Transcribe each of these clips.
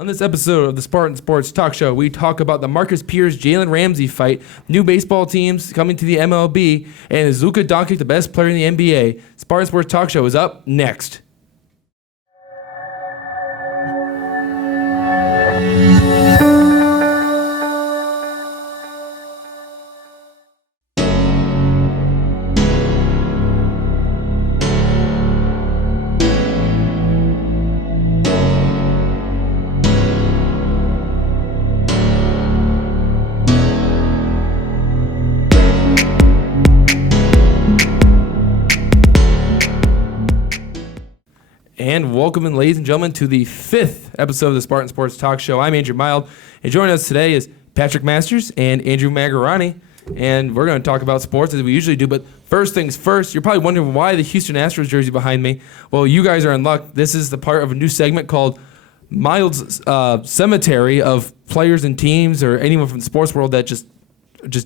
On this episode of the Spartan Sports Talkshow, we talk about the Marcus Peters-Jalen Ramsey fight, new baseball teams coming to the MLB, and is Luka Doncic the best player in the NBA? Spartan Sports Talkshow is up next. And welcome, ladies and gentlemen, to the 5th episode of the Spartan Sports Talk Show. I'm Andrew Mild, and joining us today is Patrick Masters and Andrew Magurany, and we're going to talk about sports as we usually do. But first things first, you're probably wondering why the Houston Astros jersey behind me. Well, you guys are in luck. This is the part of a new segment called Mild's Cemetery of players and teams or anyone from the sports world that just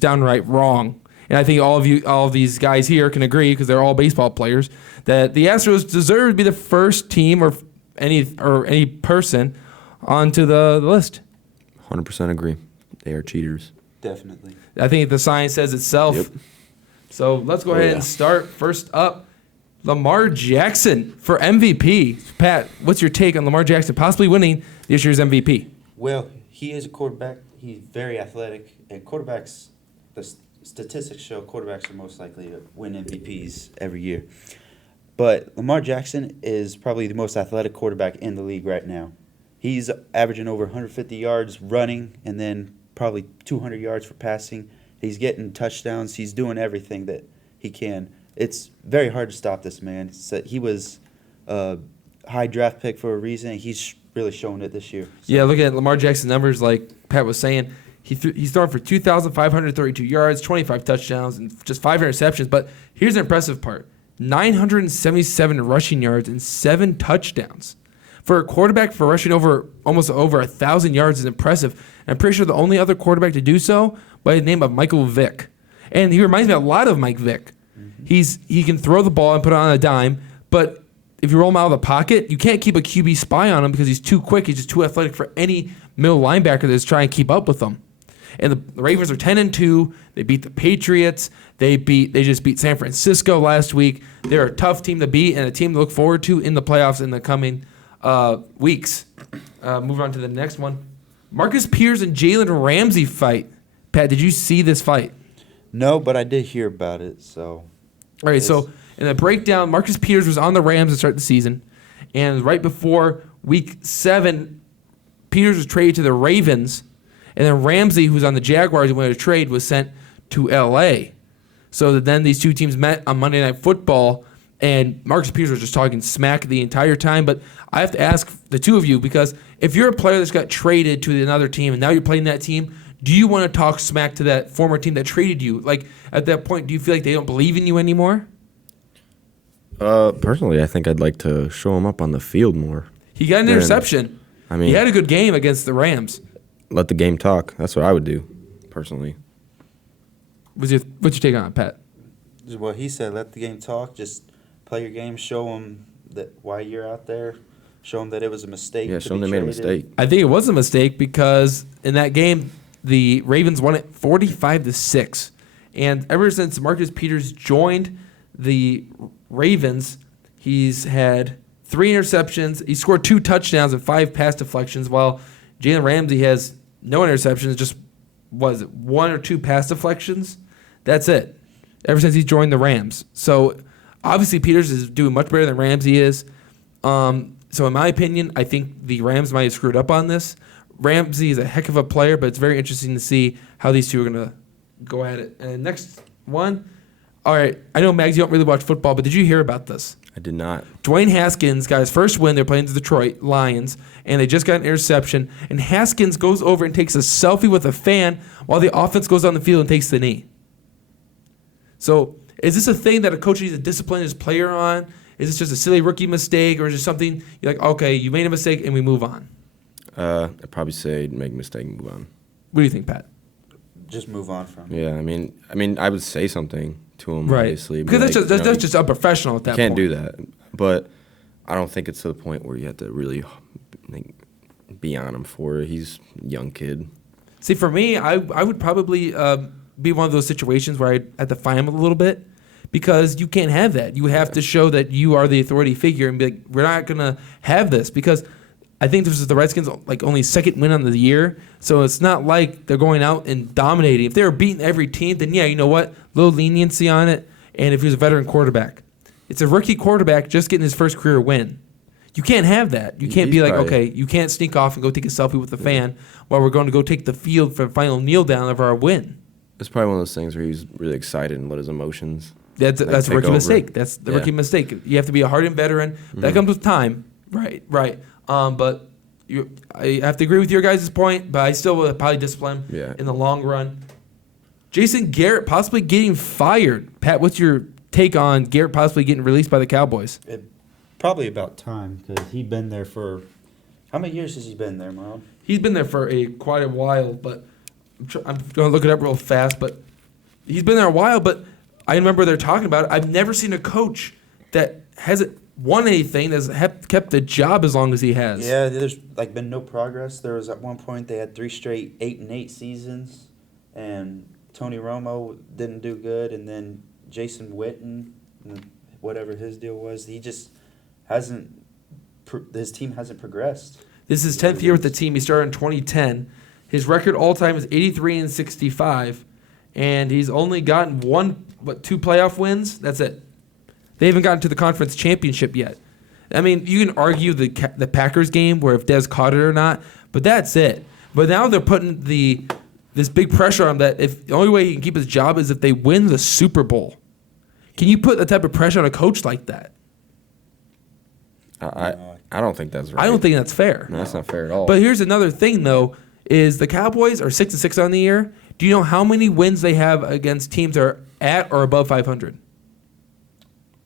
downright wrong. And I think all of these guys here can agree, because they're all baseball players, that the Astros deserve to be the first team or any person onto the list. 100% agree. They are cheaters. Definitely. I think the sign says itself. Yep. So let's go ahead and start. First up, Lamar Jackson for MVP. Pat, what's your take on Lamar Jackson possibly winning this year's MVP? Well, he is a quarterback. He's very athletic, and quarterbacks, the statistics show quarterbacks are most likely to win MVPs every year. But Lamar Jackson is probably the most athletic quarterback in the league right now. He's averaging over 150 yards running and then probably 200 yards for passing. He's getting touchdowns. He's doing everything that he can. It's very hard to stop this man. He was a high draft pick for a reason. He's really showing it this year. So. Yeah, look at Lamar Jackson's numbers, like Pat was saying. He's throwing for 2,532 yards, 25 touchdowns, and just 5 interceptions. But here's the impressive part. 977 rushing yards and 7 touchdowns. For a quarterback, for rushing almost over 1,000 yards is impressive. And I'm pretty sure the only other quarterback to do so by the name of Michael Vick. And he reminds me a lot of Mike Vick. Mm-hmm. He can throw the ball and put it on a dime, but if you roll him out of the pocket, you can't keep a QB spy on him because he's too quick. He's just too athletic for any middle linebacker that's trying to keep up with him. And the Ravens are 10-2. They beat the Patriots. They just beat San Francisco last week. They're a tough team to beat and a team to look forward to in the playoffs in the coming weeks. Moving on to the next one. Marcus Peters and Jalen Ramsey fight. Pat, did you see this fight? No, but I did hear about it. So, all right. So in the breakdown, Marcus Peters was on the Rams to start the season, and right before Week 7, Peters was traded to the Ravens. And then Ramsey, who's on the Jaguars and wanted to trade, was sent to L.A. So then these two teams met on Monday Night Football, and Marcus Peters was just talking smack the entire time. But I have to ask the two of you, because if you're a player that's got traded to another team and now you're playing that team, do you want to talk smack to that former team that traded you? Like, at that point, do you feel like they don't believe in you anymore? Personally, I think I'd like to show him up on the field more. He got an interception. I mean, he had a good game against the Rams. Let the game talk. That's what I would do, personally. What's your take on it, Pat? Well, he said, let the game talk. Just play your game. Show them that why you're out there. Show them that it was a mistake. Yeah, show them they made a mistake. I think it was a mistake because in that game, the Ravens won it 45-6. And ever since Marcus Peters joined the Ravens, he's had 3 interceptions. He scored 2 touchdowns and 5 pass deflections, while Jalen Ramsey has no interceptions, just, 1 or 2 pass deflections? That's it, ever since he joined the Rams. So, obviously, Peters is doing much better than Ramsey is. So, in my opinion, I think the Rams might have screwed up on this. Ramsey is a heck of a player, but it's very interesting to see how these two are going to go at it. And next one. All right, I know, Mags, you don't really watch football, but did you hear about this? I did not. Dwayne Haskins got his first win. They're playing the Detroit Lions, and they just got an interception. And Haskins goes over and takes a selfie with a fan while the offense goes on the field and takes the knee. So is this a thing that a coach needs to discipline his player on? Is this just a silly rookie mistake, or is it something you're like, okay, you made a mistake and we move on? I'd probably say make a mistake and move on. What do you think, Pat? Just move on from it. Yeah, I mean, I would say something to him, right. obviously. Because that's just unprofessional at that point. Can't do that. But I don't think it's to the point where you have to really be on him for it. He's a young kid. See, for me, I would probably be one of those situations where I'd have to fine him a little bit because you can't have that. You have to show that you are the authority figure and be like, we're not going to have this because I think this is the Redskins' only second win on the year. So it's not like they're going out and dominating. If they were beating every team, then yeah, you know what? Little leniency on it. And if he was a veteran quarterback. It's a rookie quarterback just getting his first career win. You can't have that. You can't be like, okay, you can't sneak off and go take a selfie with the fan while we're going to go take the field for the final kneel down of our win. It's probably one of those things where he's really excited and let his emotions. That's a rookie mistake. That's the rookie mistake. You have to be a hardened veteran. That comes with time. Right. But I have to agree with your guys' point, but I still would probably discipline him in the long run. Jason Garrett possibly getting fired. Pat, what's your take on Garrett possibly getting released by the Cowboys? Probably about time because he'd been there for how many years has he been there, Mom? He's been there for quite a while, but I'm going to look it up real fast. But he's been there a while. But I remember they're talking about it. I've never seen a coach that hasn't won anything that's kept the job as long as he has. Yeah, there's been no progress. There was at one point they had 3 straight 8-8 seasons, and Tony Romo didn't do good, and then Jason Witten, whatever his deal was, he just hasn't. His team hasn't progressed. This is his 10th year with the team. He started in 2010. His record all time is 83-65, and he's only gotten 2 playoff wins. That's it. They haven't gotten to the conference championship yet. I mean, you can argue the Packers game where if Dez caught it or not, but that's it. But now they're putting this big pressure on him that if the only way he can keep his job is if they win the Super Bowl. Can you put that type of pressure on a coach like that? I don't think that's right. I don't think that's fair. No, that's not fair at all. But here's another thing, though, is the Cowboys are 6-6 on the year. Do you know how many wins they have against teams that are at or above 500?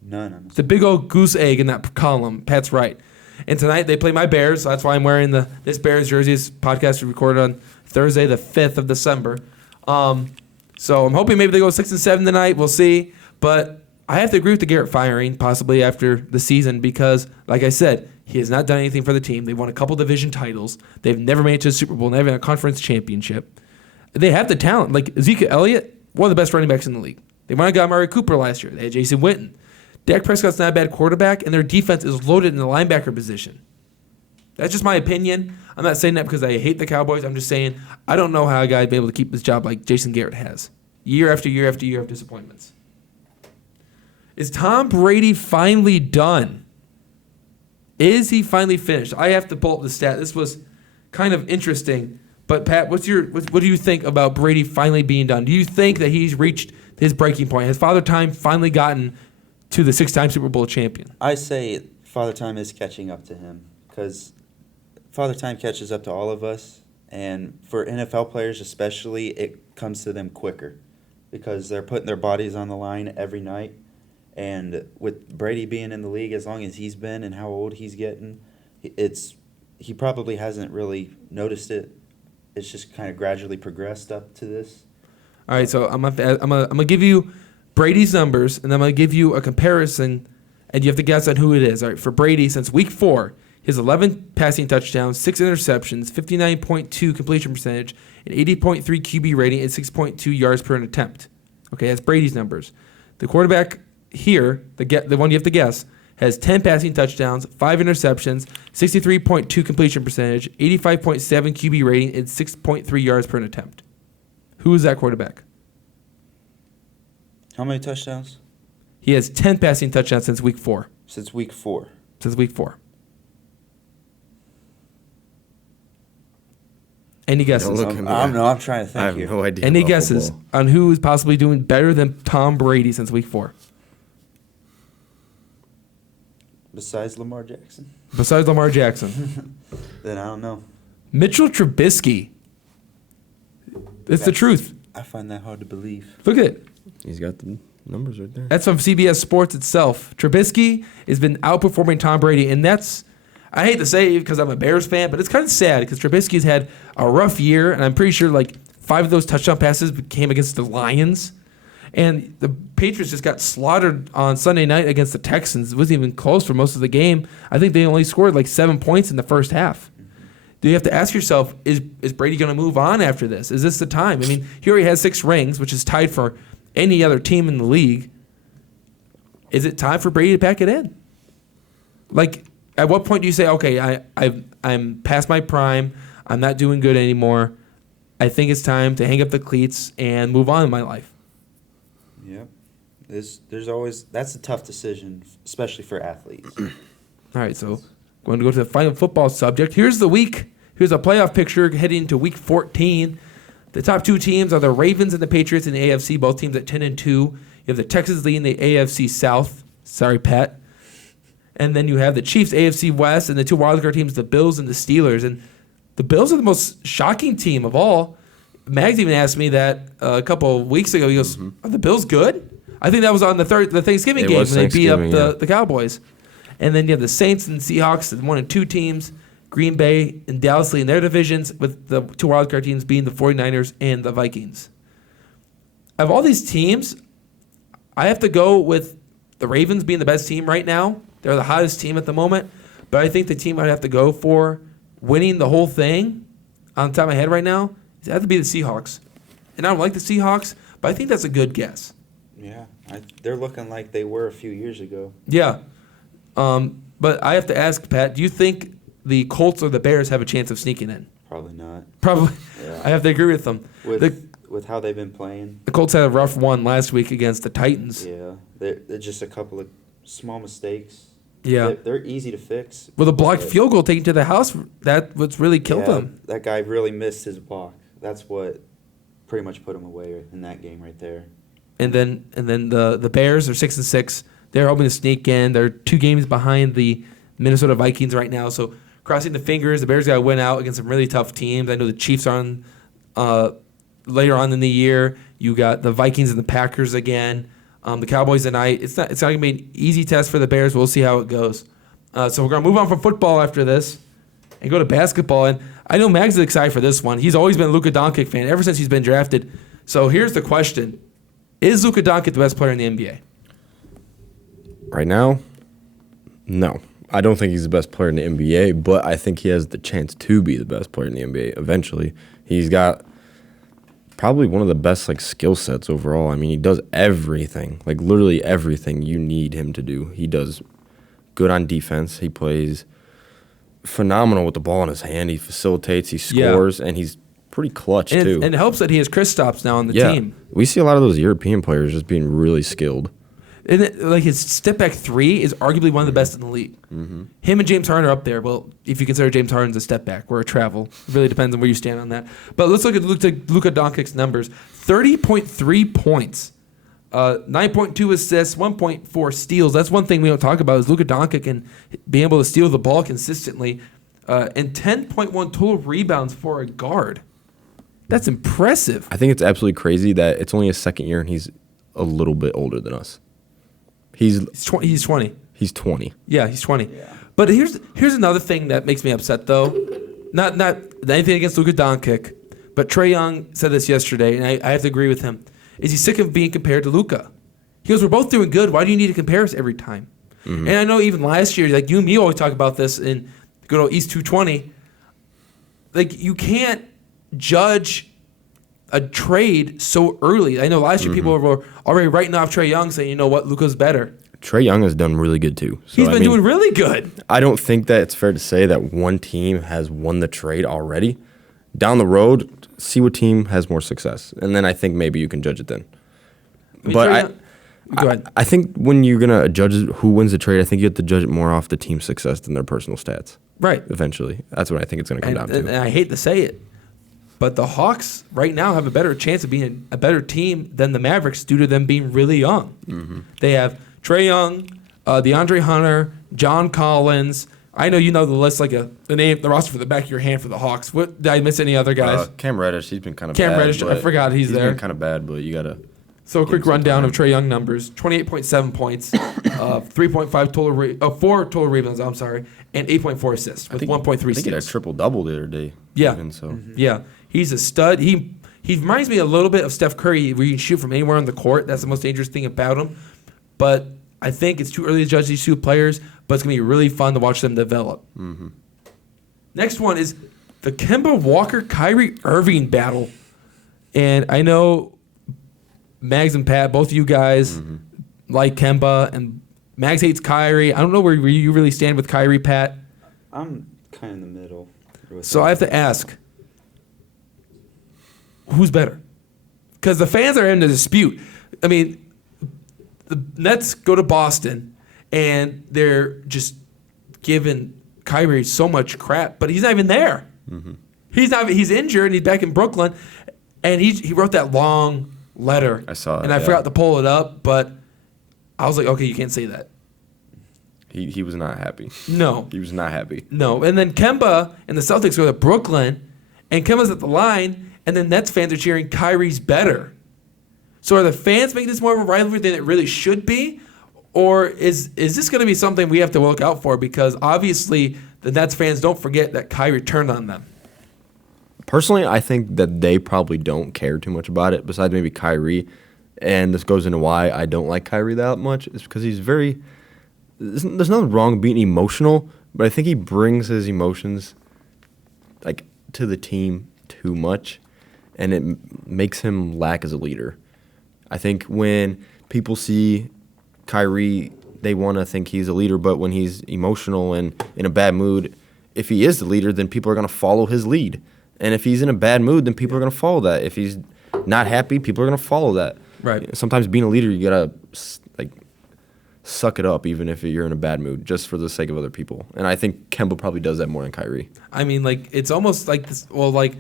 None. It's a big old goose egg in that column. Pat's right. And tonight they play my Bears, so that's why I'm wearing this Bears jersey. This podcast was recorded on Thursday, the 5th of December. So I'm hoping maybe they go 6-7 tonight. We'll see. But I have to agree with the Garrett firing possibly after the season because, like I said, he has not done anything for the team. They've won a couple division titles. They've never made it to a Super Bowl. Never had a conference championship. They have the talent. Like Ezekiel Elliott, one of the best running backs in the league. They won a guy, Amari Cooper, last year. They had Jason Witten. Dak Prescott's not a bad quarterback, and their defense is loaded in the linebacker position. That's just my opinion. I'm not saying that because I hate the Cowboys. I'm just saying I don't know how a guy would be able to keep his job like Jason Garrett has. Year after year after year of disappointments. Is Tom Brady finally done? Is he finally finished? I have to pull up the stat. This was kind of interesting. But, Pat, what do you think about Brady finally being done? Do you think that he's reached his breaking point? Has Father Time finally gotten to the 6-time Super Bowl champion? I say Father Time is catching up to him because Father Time catches up to all of us. And for NFL players especially, it comes to them quicker because they're putting their bodies on the line every night. And with Brady being in the league as long as he's been and how old he's getting, he probably hasn't really noticed it. It's just kind of gradually progressed up to this. All right, so I'm gonna give you Brady's numbers, and I'm gonna give you a comparison, and you have to guess on who it is. All right, for Brady, since Week 4, his 11 passing touchdowns, 6 interceptions, 59.2 completion percentage, an 80.3 QB rating, and 6.2 yards per attempt. Okay, that's Brady's numbers. The quarterback here, the one you have to guess, has 10 passing touchdowns, 5 interceptions, 63.2 completion percentage, 85.7 QB rating, and 6.3 yards per attempt. Who is that quarterback? How many touchdowns? He has 10 passing touchdowns since Week 4. Since Week 4. Since Week 4. Any guesses? Don't look at me. I'm trying to think I have here. no idea. Any about guesses football. on who is possibly doing better than Tom Brady since Week 4? Besides Lamar Jackson? Besides Lamar Jackson. Then I don't know. Mitchell Trubisky. It's the truth. I find that hard to believe. Look at it. He's got the numbers right there. That's from CBS Sports itself. Trubisky has been outperforming Tom Brady, and that's, I hate to say it because I'm a Bears fan, but it's kind of sad because Trubisky's had a rough year, and I'm pretty sure like 5 of those touchdown passes came against the Lions. And the Patriots just got slaughtered on Sunday night against the Texans. It wasn't even close for most of the game. I think they only scored like 7 points in the first half. do you have to ask yourself, is Brady going to move on after this? Is this the time? I mean, he already has 6 rings, which is tied for any other team in the league. Is it time for Brady to pack it in? Like, at what point do you say, okay, I'm past my prime, I'm not doing good anymore, I think it's time to hang up the cleats and move on in my life? Yep. That's a tough decision, especially for athletes. All right, so going to go to the final football subject. Here's the week. Here's a playoff picture heading into week 14. The top 2 teams are the Ravens and the Patriots in the AFC, both teams at 10-2. You have the Texans leading the AFC South. Sorry, Pat. And then you have the Chiefs AFC West and the 2 wildcard teams, the Bills and the Steelers. And the Bills are the most shocking team of all. Mags even asked me that a couple of weeks ago. He goes, "Are the Bills good?" I think that was on the Thanksgiving game when they beat up the Cowboys. And then you have the Saints and Seahawks, the 1 and 2 teams, Green Bay and Dallas leading their divisions, with the 2 wildcard teams being the 49ers and the Vikings. Of all these teams, I have to go with the Ravens being the best team right now. They're the hottest team at the moment. But I think the team I'd have to go for winning the whole thing on the top of my head right now is have to be the Seahawks. And I don't like the Seahawks, but I think that's a good guess. Yeah, they're looking like they were a few years ago. Yeah. But I have to ask, Pat, do you think the Colts or the Bears have a chance of sneaking in? Probably not. Probably. Yeah. I have to agree with them. With how they've been playing. The Colts had a rough one last week against the Titans. Yeah, they're just a couple of small mistakes. Yeah. They're easy to fix. With a blocked field goal taken to the house, that what's really killed them. That guy really missed his block. That's what pretty much put him away in that game right there. And then the Bears are 6-6. They're hoping to sneak in. They're 2 games behind the Minnesota Vikings right now. So crossing the fingers, the Bears got to win out against some really tough teams. I know the Chiefs are on later on in the year. You got the Vikings and the Packers again. The Cowboys tonight. It's not going to be an easy test for the Bears. We'll see how it goes. So we're going to move on from football after this and go to basketball. And I know Mags is excited for this one. He's always been a Luka Doncic fan ever since he's been drafted. So here's the question. Is Luka Doncic the best player in the NBA? Right now, no. I don't think he's the best player in the NBA, but I think he has the chance to be the best player in the NBA eventually. He's got probably one of the best skill sets overall. I mean, he does everything, literally everything you need him to do. He does good on defense. He plays phenomenal with the ball in his hand. He facilitates, he scores, and he's pretty clutch too. And it helps that he has Kristaps now on the team. We see a lot of those European players just being really skilled. And his step back 3 is arguably one of the best in the league. Mm-hmm. Him and James Harden are up there. Well, if you consider James Harden's a step back or a travel, it really depends on where you stand on that. But let's look at Luka Doncic's numbers: 30.3 points, 9.2 assists, 1.4 steals. That's one thing we don't talk about is Luka Doncic and being able to steal the ball consistently, and 10.1 total rebounds for a guard. That's impressive. I think it's absolutely crazy that it's only his second year and he's a little bit older than us. He's 20. He's 20. Yeah, he's 20. Yeah. But here's another thing that makes me upset, though. Not anything against Luka Doncic, but Trae Young said this yesterday, and I have to agree with him. Is he sick of being compared to Luka? He goes, "We're both doing good. Why do you need to compare us every time?" Mm-hmm. And I know even last year, you and me always talk about this in good old East 220. You can't judge a trade so early. I know last year people were already writing off Trae Young, saying, "You know what, Luka's better." Trae Young has done really good too. So, He's been doing really good. I don't think that it's fair to say that one team has won the trade already. Down the road, see what team has more success, and then I think maybe you can judge it then. Go ahead. I think when you're gonna judge who wins the trade, I think you have to judge it more off the team's success than their personal stats. Right. Eventually, that's what I think it's gonna come down to. And I hate to say it, but the Hawks right now have a better chance of being a better team than the Mavericks due to them being really young. Mm-hmm. They have Trae Young, DeAndre Hunter, John Collins. I know you know the list the roster for the back of your hand for the Hawks. What did I miss? Any other guys? Cam Reddish, he's been kind of bad. Cam Reddish, I forgot he's there. He's been kind of bad, but you gotta. So a quick rundown of Trae Young numbers: 28.7 points, 3.5 4 total rebounds. I'm sorry, and 8.4 assists with 1.3 steals. I think he had a triple-double the other day. Yeah, Yeah, he's a stud. He reminds me a little bit of Steph Curry, where you can shoot from anywhere on the court. That's the most dangerous thing about him. But I think it's too early to judge these two players. But it's gonna be really fun to watch them develop. Mm-hmm. Next one is the Kemba Walker-Kyrie Irving battle. And I know Mags and Pat, both of you guys like Kemba, and Mags hates Kyrie. I don't know where you really stand with Kyrie, Pat. I'm kind of in the middle. So I have to ask, who's better? Because the fans are in a dispute. I mean, the Nets go to Boston, and they're just giving Kyrie so much crap, but he's not even there. He's injured, and he's back in Brooklyn, and he wrote that long letter. I saw it, and I forgot to pull it up, but I was like, okay, you can't say that. He was not happy. No. He was not happy. No. And then Kemba and the Celtics go to Brooklyn, and Kemba's at the line, and then Nets fans are cheering Kyrie's better. So are the fans making this more of a rivalry than it really should be? Or is this going to be something we have to look out for? Because obviously the Nets fans don't forget that Kyrie turned on them. Personally, I think that they probably don't care too much about it, besides maybe Kyrie. And this goes into why I don't like Kyrie that much. It's because he's very... There's nothing wrong with being emotional, but I think he brings his emotions like to the team too much, and it makes him lack as a leader. I think when people see Kyrie, they want to think he's a leader, but when he's emotional and in a bad mood, if he is the leader, then people are going to follow his lead. And if he's in a bad mood, then people are going to follow that. If he's not happy, people are going to follow that. Right. Sometimes being a leader, you got to like suck it up even if you're in a bad mood just for the sake of other people. And I think Kemba probably does that more than Kyrie. I mean, like, it's almost like this. Well, like,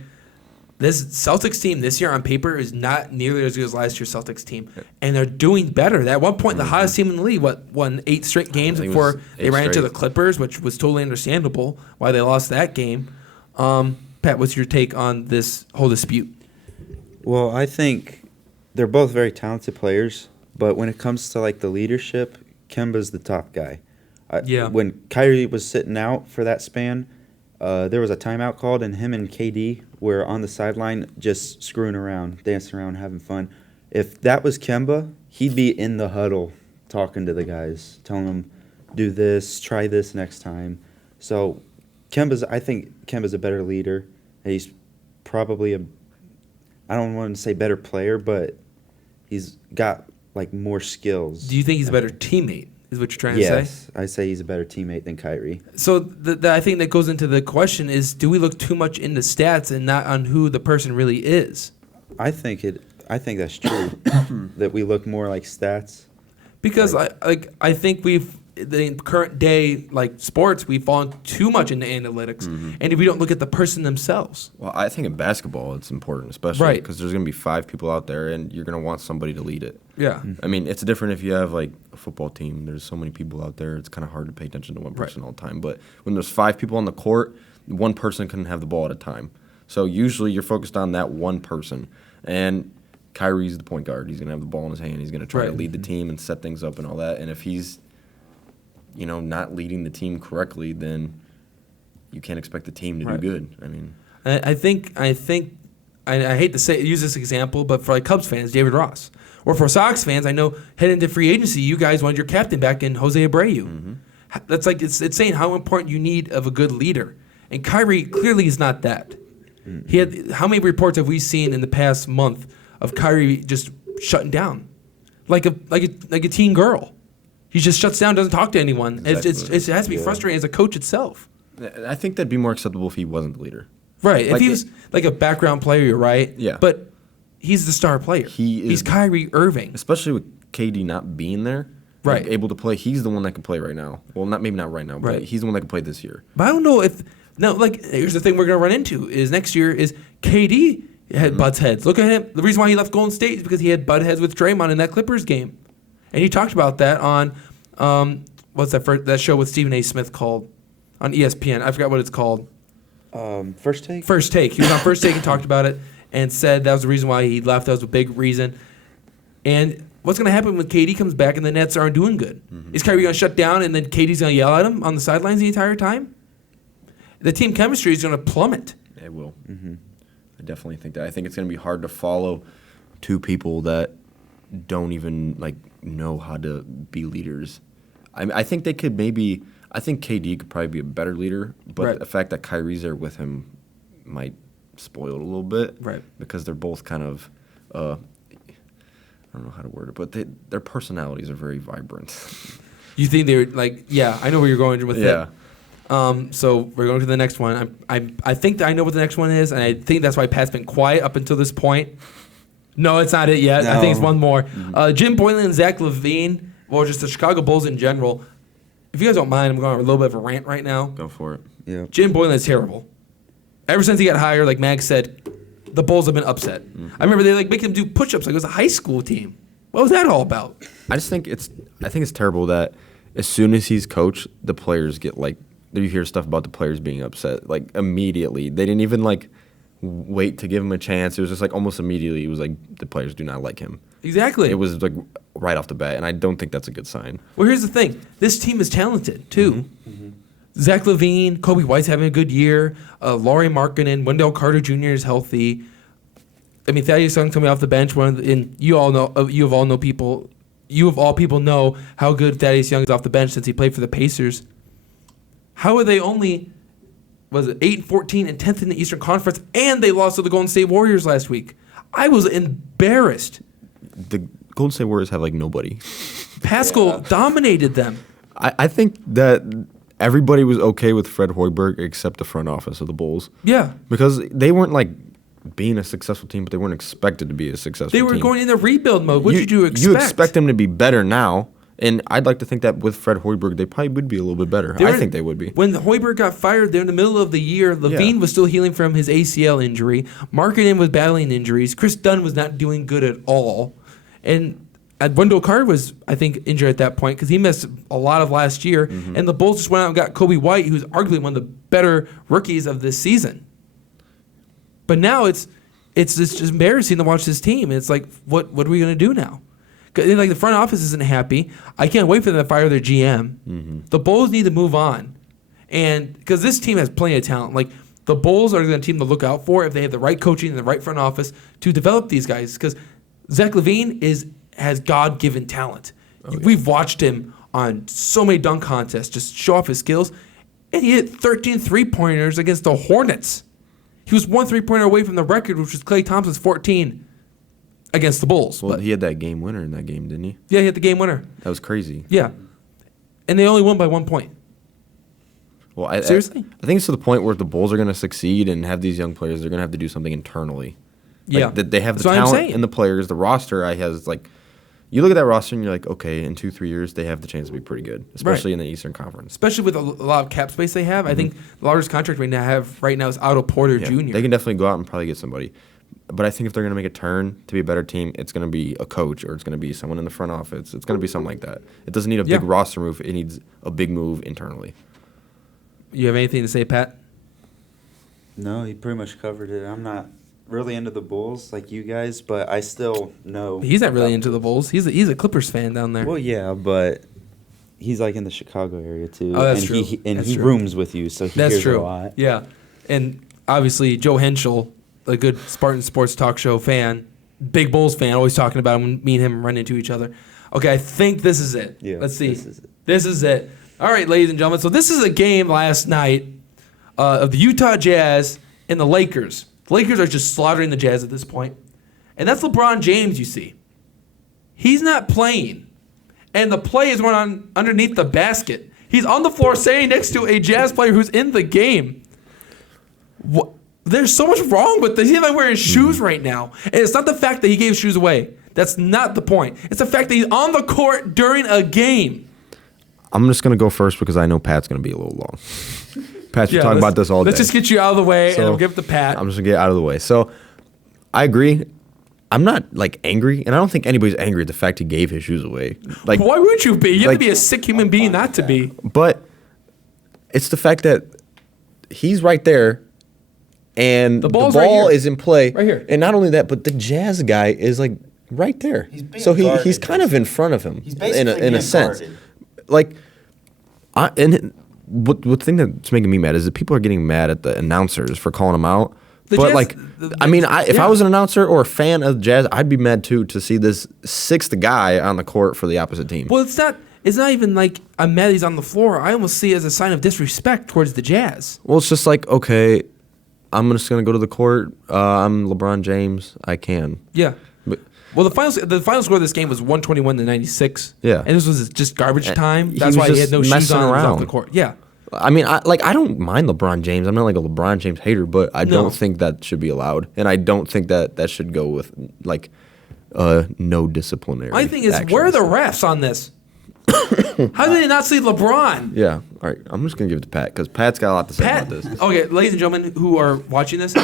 this Celtics team this year on paper is not nearly as good as last year's Celtics team, and they're doing better. At one point, the hottest team in the league, won 8 straight games before they ran into the Clippers, which was totally understandable why they lost that game. Pat, what's your take on this whole dispute? Well, I think they're both very talented players, but when it comes to like the leadership, Kemba's the top guy. When Kyrie was sitting out for that span, there was a timeout called, and him and KD were on the sideline just screwing around, dancing around, having fun. If that was Kemba, he'd be in the huddle talking to the guys, telling them, do this, try this next time. So I think Kemba's a better leader. He's probably I don't want to say better player, but he's got like more skills. Do you think he's a better teammate, is what you're trying to say? Yes, I say he's a better teammate than Kyrie. So I think that goes into the question is, do we look too much into stats and not on who the person really is? I think that's true, that we look more like stats. Because I think the current day, like sports, we've fallen too much into analytics, and if we don't look at the person themselves. Well, I think in basketball it's important, especially because there's going to be 5 people out there, and you're going to want somebody to lead it. Yeah. I mean, it's different if you have like a football team. There's so many people out there. It's kind of hard to pay attention to one person all the time. But when there's 5 people on the court, one person couldn't have the ball at a time. So usually you're focused on that one person. And Kyrie's the point guard. He's going to have the ball in his hand. He's going to try to lead the team and set things up and all that. And if he's not leading the team correctly, then you can't expect the team to do good. I mean, I think I hate to use this example, but for like Cubs fans, David Ross, or for Sox fans, I know heading into free agency, you guys wanted your captain back in Jose Abreu. That's like it's saying how important you need of a good leader, and Kyrie clearly is not that. He had how many reports have we seen in the past month of Kyrie just shutting down, like a teen girl? He just shuts down, doesn't talk to anyone. Exactly. It has to be frustrating as a coach itself. I think that'd be more acceptable if he wasn't the leader. Right. If he was like a background player, you're right. Yeah. But he's the star player. He's Kyrie Irving. Especially with KD not being there. Right. Able to play. He's the one that can play right now. Well, maybe not right now, but he's the one that can play this year. But I don't know if... No, like, here's the thing we're going to run into is next year is KD had butts heads. Look at him. The reason why he left Golden State is because he had butt heads with Draymond in that Clippers game. And he talked about that on... what's that show with Stephen A. Smith called on ESPN? I forgot what it's called. First Take? First Take. He was on First Take and talked about it and said that was the reason why he left. That was a big reason. And what's going to happen when KD comes back and the Nets aren't doing good? Is Kyrie going to shut down and then KD's going to yell at him on the sidelines the entire time? The team chemistry is going to plummet. It will. I definitely think that. I think it's going to be hard to follow 2 people that don't even know how to be leaders. I think they could maybe. I think KD could probably be a better leader, but the fact that Kyrie's there with him might spoil it a little bit. Right. Because they're both kind of, I don't know how to word it, but their personalities are very vibrant. You think they're like, yeah, I know where you're going with Yeah. it. So we're going to the next one. I think that I know what the next one is, and I think that's why Pat's been quiet up until this point. No, it's not it yet. I think it's one more. Jim Boylan and Zach LaVine, or just the Chicago Bulls in general. If you guys don't mind, I'm going on a little bit of a rant right now. Go for it. Yeah. Jim Boylan is terrible. Ever since he got hired, like Mag said, the Bulls have been upset. I remember they make him do push-ups like it was a high school team. What was that all about? I think it's terrible that as soon as he's coached, the players get you hear stuff about the players being upset like immediately. They didn't even wait to give him a chance. It was just almost immediately. It was the players do not like him. Exactly. It was right off the bat, and I don't think that's a good sign. Well, here's the thing. This team is talented, too. Zach LaVine, Kobe White's having a good year. Laurie Markkinen, Wendell Carter Jr. is healthy. I mean, Thaddeus Young coming off the bench. You of all people know how good Thaddeus Young is off the bench since he played for the Pacers. How are they only, 8-14 and 10th in the Eastern Conference, and they lost to the Golden State Warriors last week? I was embarrassed. The Golden State Warriors have nobody. Pascal dominated them. I think that everybody was okay with Fred Hoiberg except the front office of the Bulls. Yeah. Because they weren't being a successful team, but they weren't expected to be a successful team. They were going in the rebuild mode. What did you expect? You expect them to be better now, and I'd like to think that with Fred Hoiberg, they probably would be a little bit better. I think they would be. When Hoiberg got fired there in the middle of the year, LaVine was still healing from his ACL injury. Markkinen was battling injuries. Chris Dunn was not doing good at all. And Wendell Carter was, I think, injured at that point because he missed a lot of last year. And the Bulls just went out and got Kobe White, who's arguably one of the better rookies of this season. But now it's just embarrassing to watch this team. It's what are we going to do now? The front office isn't happy. I can't wait for them to fire their GM. The Bulls need to move on, and because this team has plenty of talent. The Bulls are the team to look out for if they have the right coaching and the right front office to develop these guys. Because Zach LaVine has God-given talent. We've watched him on so many dunk contests just show off his skills, and he hit 13 three-pointers against the Hornets. He was one three-pointer away from the record, which was Klay Thompson's 14 against the Bulls. Well, he had that game winner in that game, didn't he? Yeah, he hit the game winner. That was crazy. Yeah. And they only won by 1 point. Well, Seriously? I think it's to the point where if the Bulls are going to succeed and have these young players, they're going to have to do something internally. Yeah. They have the That's what I'm talent saying. and the players. The roster has you look at that roster and you're okay, in 2-3 years they have the chance to be pretty good, especially in the Eastern Conference. Especially with a lot of cap space they have. I think the largest contract right now is Otto Porter Jr. They can definitely go out and probably get somebody. But I think if they're going to make a turn to be a better team, it's going to be a coach or it's going to be someone in the front office. It's going to be something like that. It doesn't need a big roster move. It needs a big move internally. You have anything to say, Pat? No, he pretty much covered it. I'm not really into the Bulls like you guys, but I still know. He's not really into the Bulls. He's a Clippers fan down there. Well, yeah, but he's in the Chicago area too. Oh, that's and true. He True. rooms with you, so he That's hears true. a lot. Yeah. And obviously Joe Henschel, a good Spartan Sports Talkshow fan, big Bulls fan, always talking about him when me and him run into each other. Okay, I think this is it. Yeah, Let's see. This is it. All right, ladies and gentlemen. So this is a game last night of the Utah Jazz and the Lakers. The Lakers are just slaughtering the Jazz at this point. And that's LeBron James, you see. He's not playing. And the play is going on underneath the basket. He's on the floor standing next to a Jazz player who's in the game. What? There's so much wrong with this. He's not wearing shoes right now. And it's not the fact that he gave shoes away. That's not the point. It's the fact that he's on the court during a game. I'm just going to go first because I know Pat's going to be a little long. Pat, you're talking about this all day. Let's just get you out of the way So, and we'll give it to Pat. I'm just going to get out of the way. So I agree. I'm not angry, and I don't think anybody's angry at the fact he gave his shoes away. Why would you be? You have to be a sick human being not to be. But it's the fact that he's right there, and the ball's ball right here. is in play. Right here. And not only that, but the Jazz guy is right there. He's being so guarded. he's kind of in front of him He's basically in a being sense. guarded. What the thing that's making me mad is that people are getting mad at the announcers for calling him out. The But Jazz- if I was an announcer or a fan of Jazz, I'd be mad too to see this sixth guy on the court for the opposite team. Well, it's not even like I'm mad he's on the floor. I almost see it as a sign of disrespect towards the Jazz. Well, it's just okay, I'm just gonna go to the court. I'm LeBron James. I can. Yeah. But, Well, the final score of this game was 121-96. Yeah. And this was just garbage time. He That's was why he just had no shoes messing on and was off around. the court. Yeah. I mean, I don't mind LeBron James. I'm not like a LeBron James hater, but I No. don't think that should be allowed, and I don't think that should go with like no disciplinary. My thing is, actions. where are the refs on this? How did they not see LeBron? Yeah. All right. I'm just gonna give it to Pat because Pat's got a lot to say Pat, about this. okay, ladies and gentlemen who are watching this,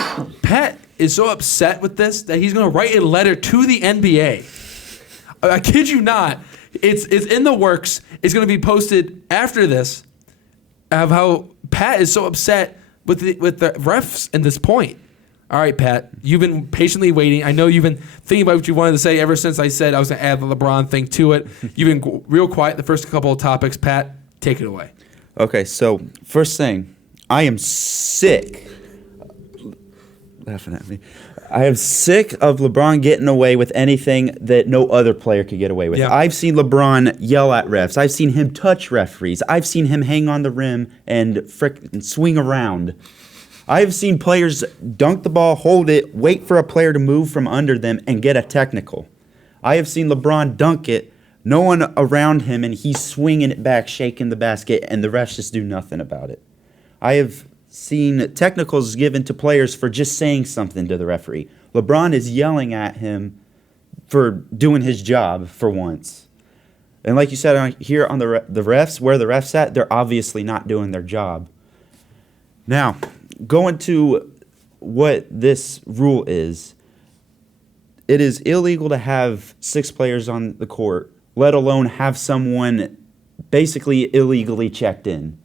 Pat is so upset with this that he's going to write a letter to the NBA. I kid you not. It's in the works. It's going to be posted after this of how Pat is so upset with the refs at this point. All right, Pat, you've been patiently waiting. I know you've been thinking about what you wanted to say ever since I said I was going to add the LeBron thing to it. You've been real quiet the first couple of topics. Pat, take it away. Okay, so first thing, I am sick. Laughing at me. I am sick of LeBron getting away with anything that no other player could get away with. Yeah. I've seen LeBron yell at refs. I've seen him touch referees. I've seen him hang on the rim and frickin' swing around. I've seen players dunk the ball, hold it, wait for a player to move from under them, and get a technical. I have seen LeBron dunk it, no one around him, and he's swinging it back, shaking the basket, and the refs just do nothing about it. I have seen technicals given to players for just saying something to the referee. LeBron is yelling at him for doing his job for once. And like you said here on the refs, where the refs at, they're obviously not doing their job. Now, going to what this rule is, it is illegal to have 6 players on the court, let alone have someone basically illegally checked in.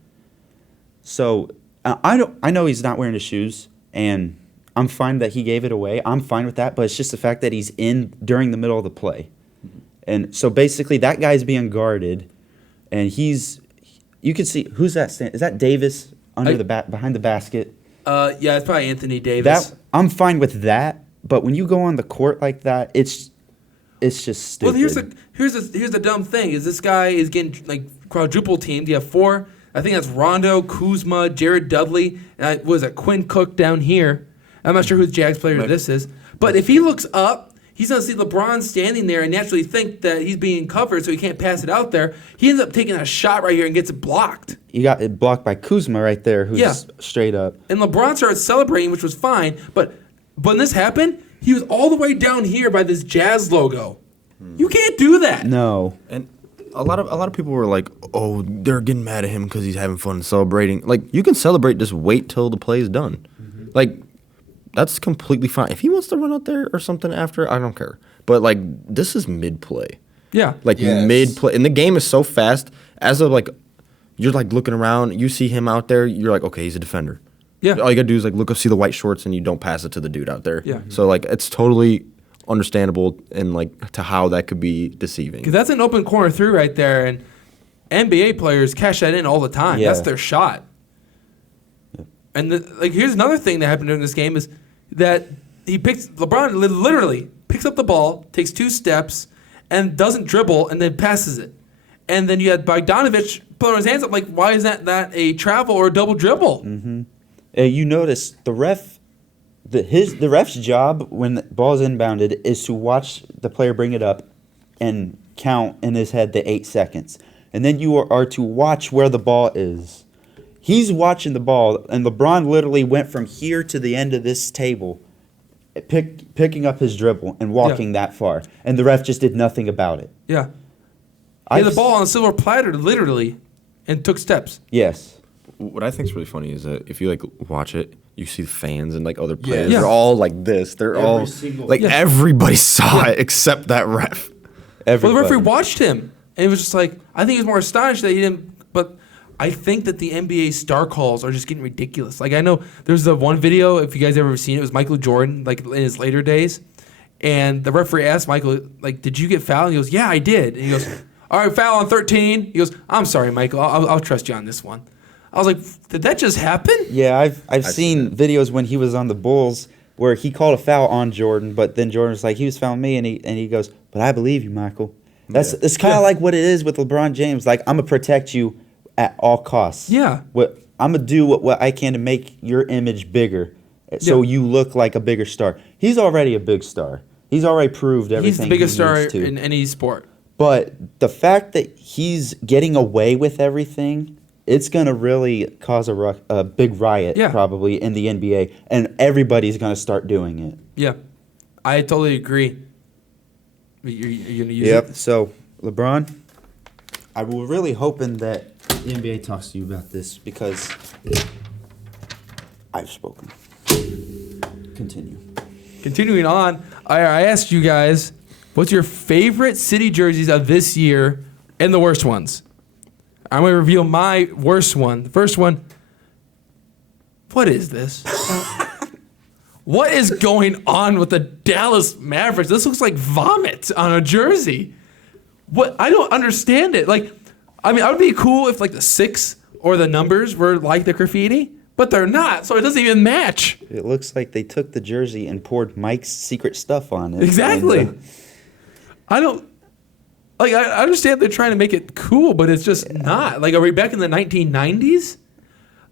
So I know he's not wearing his shoes, and I'm fine that he gave it away. I'm fine with that, but it's just the fact that he's in during the middle of the play. And so basically that guy's being guarded, and you can see, who's that stand? Is that Davis behind the basket? Yeah, it's probably Anthony Davis. I'm fine with that, but when you go on the court like that, it's just stupid. Well, here's the dumb thing: is this guy is getting like quadruple teamed. You have 4. I think that's Rondo, Kuzma, Jared Dudley, and Quinn Cook down here. I'm not sure who the Jags player this is, but if he looks up, he's gonna see LeBron standing there and naturally think that he's being covered, so he can't pass it out there. He ends up taking a shot right here and gets it blocked. You got it blocked by Kuzma right there, who's straight up. And LeBron started celebrating, which was fine, but when this happened, he was all the way down here by this Jazz logo. You can't do that. No. And a lot of people were like, "Oh, they're getting mad at him because he's having fun and celebrating." Like, you can celebrate, just wait till the play is done. Mm-hmm. Like, that's completely fine. If he wants to run out there or something after, I don't care. But like, this is mid play. Yeah. Like mid play, and the game is so fast. As of like, you're like looking around, you see him out there, you're like, okay, he's a defender. Yeah. All you gotta do is like look up, see the white shorts, and you don't pass it to the dude out there. Yeah. So like, it's totally understandable and like to how that could be deceiving. Because that's an open corner 3 right there, and NBA players cash that in all the time. Yeah. That's their shot. And here's another thing that happened during this game is that LeBron literally picks up the ball, takes 2 steps, and doesn't dribble, and then passes it. And then you had Bogdanovich throwing his hands up like, why is that not a travel or a double dribble? Mm-hmm. You notice the ref's job when the ball's inbounded is to watch the player bring it up and count in his head the 8 seconds. And then you are to watch where the ball is. He's watching the ball, and LeBron literally went from here to the end of this table, picking up his dribble and walking that far. And the ref just did nothing about it. Yeah. He had the ball on a silver platter, literally, and took steps. Yes. What I think is really funny is that if you like watch it, you see the fans and like other players. Yeah. They're all like this. They're all like everybody saw it except that ref. Well, the referee watched him, and he was just like, I think he was more astonished that he didn't. But I think that the NBA star calls are just getting ridiculous. Like, I know there's the one video, if you guys ever seen it, was Michael Jordan, like in his later days, and the referee asked Michael, like, did you get fouled? And he goes, yeah, I did. And he goes, all right, foul on 13. He goes, I'm sorry, Michael, I'll trust you on this one. I was like, did that just happen? Yeah, I've seen videos when he was on the Bulls where he called a foul on Jordan, but then Jordan was like, he was fouling me, and he goes, but I believe you, Michael. It's kind of like what it is with LeBron James. Like, I'm gonna protect you at all costs. Yeah. I'm gonna do what I can to make your image bigger, so Yeah. you look like a bigger star. He's already a big star. He's already proved everything. He's the biggest star needs to. in any sport. But the fact that he's getting away with everything, it's going to really cause a big riot Yeah. probably in the NBA, and everybody's going to start doing it. Yeah, I totally agree. You're gonna use Yep. it? So, LeBron, I was really hoping that the NBA talks to you about this because I've spoken. Continue. Continuing on, I asked you guys, what's your favorite city jerseys of this year and the worst ones? I'm going to reveal my worst one. The first one, what is this? What is going on with the Dallas Mavericks? This looks like vomit on a jersey. What? I don't understand it. Like, I mean, I would be cool if like the 6 or the numbers were like the graffiti, but they're not, so it doesn't even match. It looks like they took the jersey and poured Mike's secret stuff on it. Exactly. And, I don't like. I understand they're trying to make it cool, but it's just not. Like, are we back in the 1990s?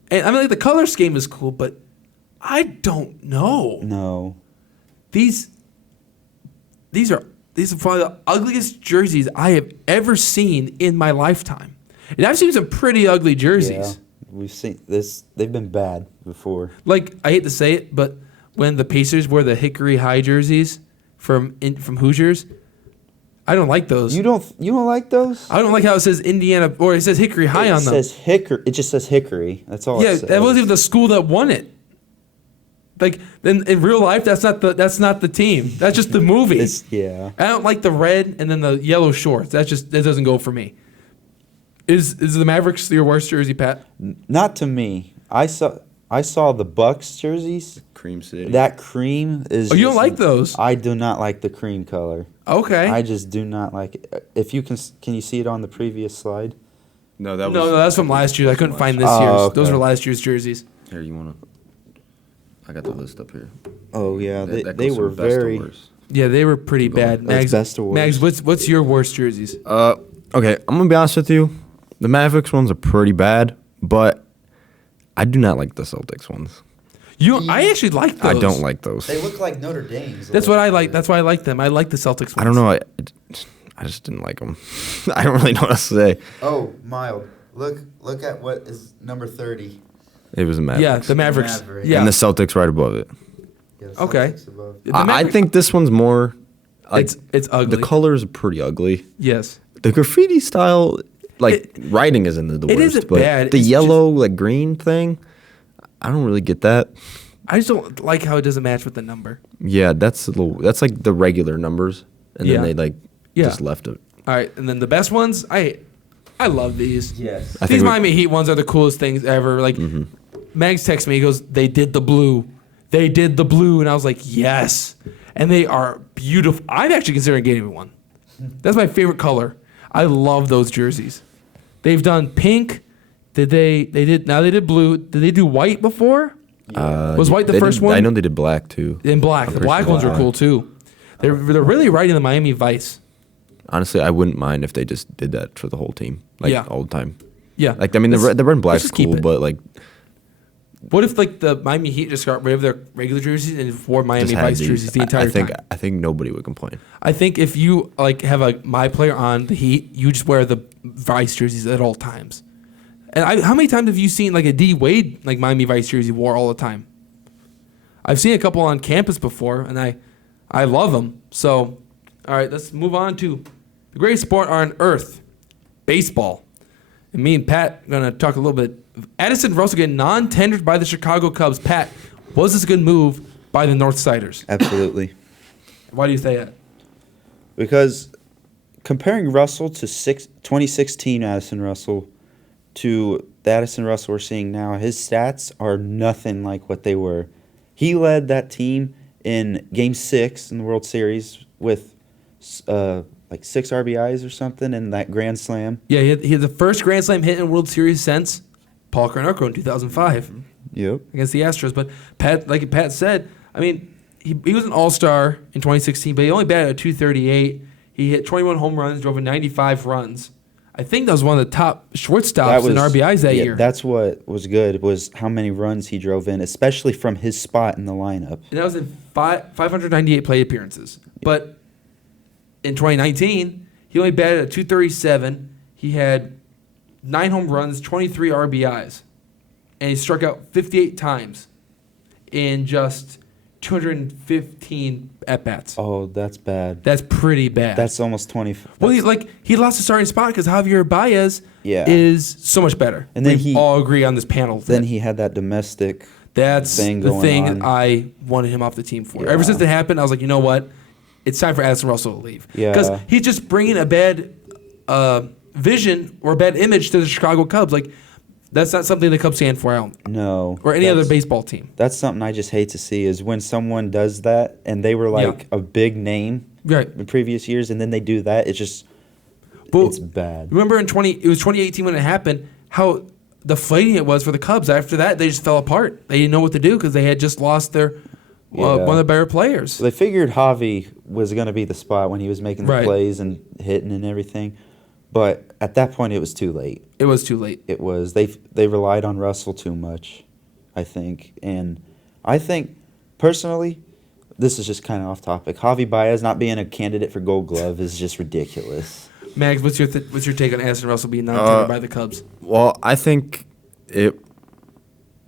And I mean, like the color scheme is cool, but I don't know. no. These are probably the ugliest jerseys I have ever seen in my lifetime. And I've seen some pretty ugly jerseys. Yeah, we've seen this. They've been bad before. Like, I hate to say it, but when the Pacers wore the Hickory High jerseys from Hoosiers, I don't like those. You don't like those? I don't like how it says Indiana, or it says Hickory High on them. It says Hickory. It just says Hickory. That's all. Yeah, it says. that wasn't even the school that won it. Like, then in real life, that's not the team. That's just the movie. Yeah. I don't like the red and then the yellow shorts. That doesn't go for me. Is the Mavericks your worst jersey, Pat? Not to me. I saw the Bucks jerseys. Cream City. That cream is. Oh, you don't just- like those? I do not like the cream color. Okay. I just do not like it. If you can you see it on the previous slide? No, that was. no, that's from last year. I couldn't find this Oh, year's. okay. Those were last year's jerseys. Here, you wanna? I got the list up here. Oh yeah, That they goes were from best to very. worst. Yeah, they were pretty bad. That's Mags, best to worst. Mags, what's your worst jerseys? Okay, I'm gonna be honest with you. The Mavericks ones are pretty bad, but I do not like the Celtics ones. I actually like those. I don't like those. They look like Notre Dame's. That's what I like. That's why I like them. I like the Celtics ones. I don't know. I just didn't like them. I don't really know what else to say. Oh, mild. Look at what is number 30. It was a Mavericks. Yeah, the Mavericks. Mavericks. Yeah. And the Celtics right above it. Yeah, Okay. Celtics above. The I Mavericks- think this one's more. Like, it's ugly. the colors are pretty ugly. Yes. The graffiti style, writing isn't the worst. isn't but bad. The It's yellow, green thing, I don't really get that. I just don't like how it doesn't match with the number. Yeah, that's like the regular numbers, and Yeah. then they Yeah. just left it. All right, and then the best ones, I love these. Yes. I These think we- Miami Heat ones are the coolest things ever. Like, Mags texts me, he goes, "They did the blue. They did the blue," and I was like, "Yes." And they are beautiful. I'm actually considering getting one. That's my favorite color. I love those jerseys. They've done pink. They did blue. Did they do white before? Was white the they first did- one? I know they did black too. In black. The black ones are cool too. They're really right in the Miami Vice. Honestly, I wouldn't mind if they just did that for the whole team, Yeah. all the time. Yeah. Like, I mean, the red and black's just keep cool, it. but like, What if the Miami Heat just got rid of their regular jerseys and wore Miami just had Vice these. jerseys the entire time? I think nobody would complain. I think if you have a my player on the Heat, you just wear the Vice jerseys at all times. And how many times have you seen a D Wade Miami Vice jersey wore all the time? I've seen a couple on campus before, and I love them. So, all right, let's move on to the greatest sport on earth, baseball. And me and Pat are gonna talk a little bit. Addison Russell getting non-tendered by the Chicago Cubs. Pat, was this a good move by the Northsiders? Absolutely. Why do you say that? Because comparing Russell to 2016 Addison Russell to the Addison Russell we're seeing now, his stats are nothing like what they were. He led that team in Game 6 in the World Series with 6 RBIs or something in that Grand Slam. Yeah, he had the first Grand Slam hit in World Series since Paul Konerko in 2005 Yep. against the Astros. But Pat, like Pat said, I mean, he was an All-Star in 2016, but he only batted at 238. He hit 21 home runs, drove in 95 runs. I think that was one of the top shortstops in RBIs that year. That's what was good, was how many runs he drove in, especially from his spot in the lineup. And that was in 598 plate appearances. But in 2019, he only batted at 237. He had 9 home runs, 23 RBIs. And he struck out 58 times in just 215 at-bats. Oh, that's bad. That's pretty bad. That's almost 20. Well, he lost the starting spot because Javier Baez is so much better. And then we all agree on this panel. Then he had that domestic That's thing the going thing on. I wanted him off the team for. Yeah. Ever since it happened, I was like, you know what? It's time for Addison Russell to leave. Yeah. Because he's just bringing a bad vision or a bad image to the Chicago Cubs. Like, that's not something the Cubs stand for. I don't. No. Or any other baseball team. That's something I just hate to see, is when someone does that and they were like a big name Right. in previous years, and then they do that. It's just, it's bad. Remember it was 2018 when it happened, how deflating it was for the Cubs. After that, they just fell apart. They didn't know what to do because they had just lost their one of the better players. So they figured Javi was going to be the spot when he was making the plays and hitting and everything. But at that point, it was too late. It was too late. It was. They relied on Russell too much, I think. And I think, personally, this is just kind of off topic. Javi Baez not being a candidate for Gold Glove is just ridiculous. Mags, what's your take on Addison Russell being non-tendered by the Cubs? Well, I think it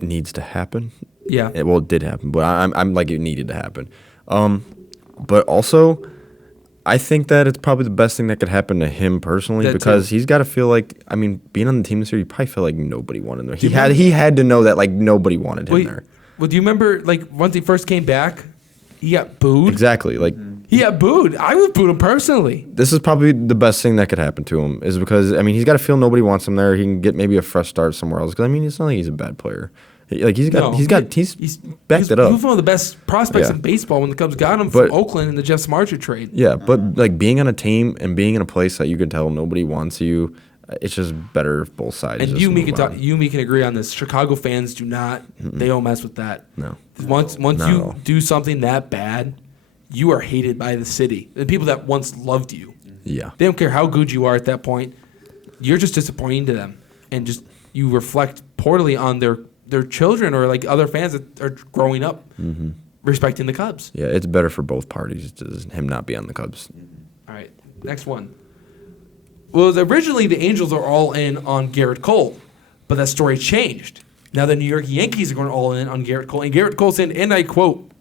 needs to happen. Yeah. It did happen, but I'm like, it needed to happen. But also, I think that it's probably the best thing that could happen to him personally, because he's got to feel like, I mean, being on the team this year, he probably felt like nobody wanted him there. He had to know that like nobody wanted him there. Well, do you remember like once he first came back, he got booed? Exactly. Like he got booed. I would boo him personally. This is probably the best thing that could happen to him, is because, I mean, he's got to feel nobody wants him there. He can get maybe a fresh start somewhere else. Because I mean, it's not like he's a bad player. Like he's backed it up. He was one of the best prospects in baseball when the Cubs got him from Oakland in the Jeff Smarcher trade. Yeah, but like being on a team and being in a place that you can tell nobody wants you, it's just better if both sides. And you and me can agree on this. Chicago fans do not. They don't mess with that. No. Once you do something that bad, you are hated by the city. The people that once loved you. Yeah. They don't care how good you are at that point. You're just disappointing to them, and just you reflect poorly on their children or like other fans that are growing up respecting the Cubs. Yeah, it's better for both parties to him not be on the Cubs. All right, next one. Well, originally the Angels are all in on Garrett Cole, but that story changed. Now the New York Yankees are going all in on Garrett Cole, and Garrett Cole said, and I quote,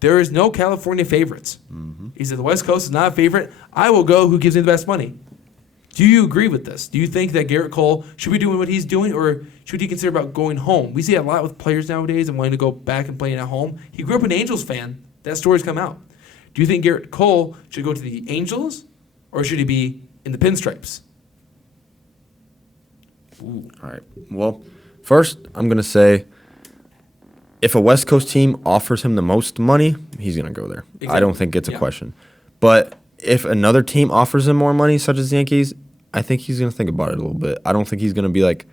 "There is no California favorites." He said, "The West Coast is not a favorite. I will go who gives me the best money." Do you agree with this? Do you think that Garrett Cole should be doing what he's doing, or should he consider about going home? We see a lot with players nowadays and wanting to go back and playing at home. He grew up an Angels fan. That story's come out. Do you think Garrett Cole should go to the Angels, or should he be in the Pinstripes? Ooh. All right. Well, first, I'm going to say, if a West Coast team offers him the most money, he's going to go there. Exactly. I don't think it's a question. But if another team offers him more money, such as the Yankees, I think he's going to think about it a little bit. I don't think he's going to be like,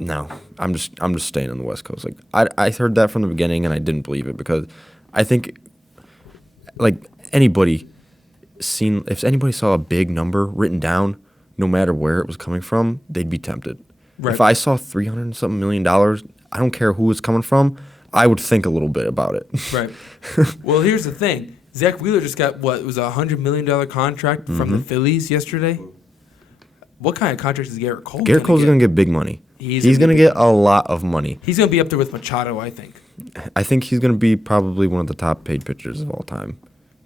no, I'm just staying on the West Coast. Like I heard that from the beginning, and I didn't believe it, because I think, like, if anybody saw a big number written down, no matter where it was coming from, they'd be tempted. Right. If I saw $300-something million, I don't care who it's coming from, I would think a little bit about it. Right. Well, here's the thing. Zach Wheeler just got, it was a $100 million contract from the Phillies yesterday. What kind of contract is Garrett Cole? Garrett Cole's going to get big money. He's going to get a lot of money. He's going to be up there with Machado, I think. I think he's going to be probably one of the top paid pitchers of all time.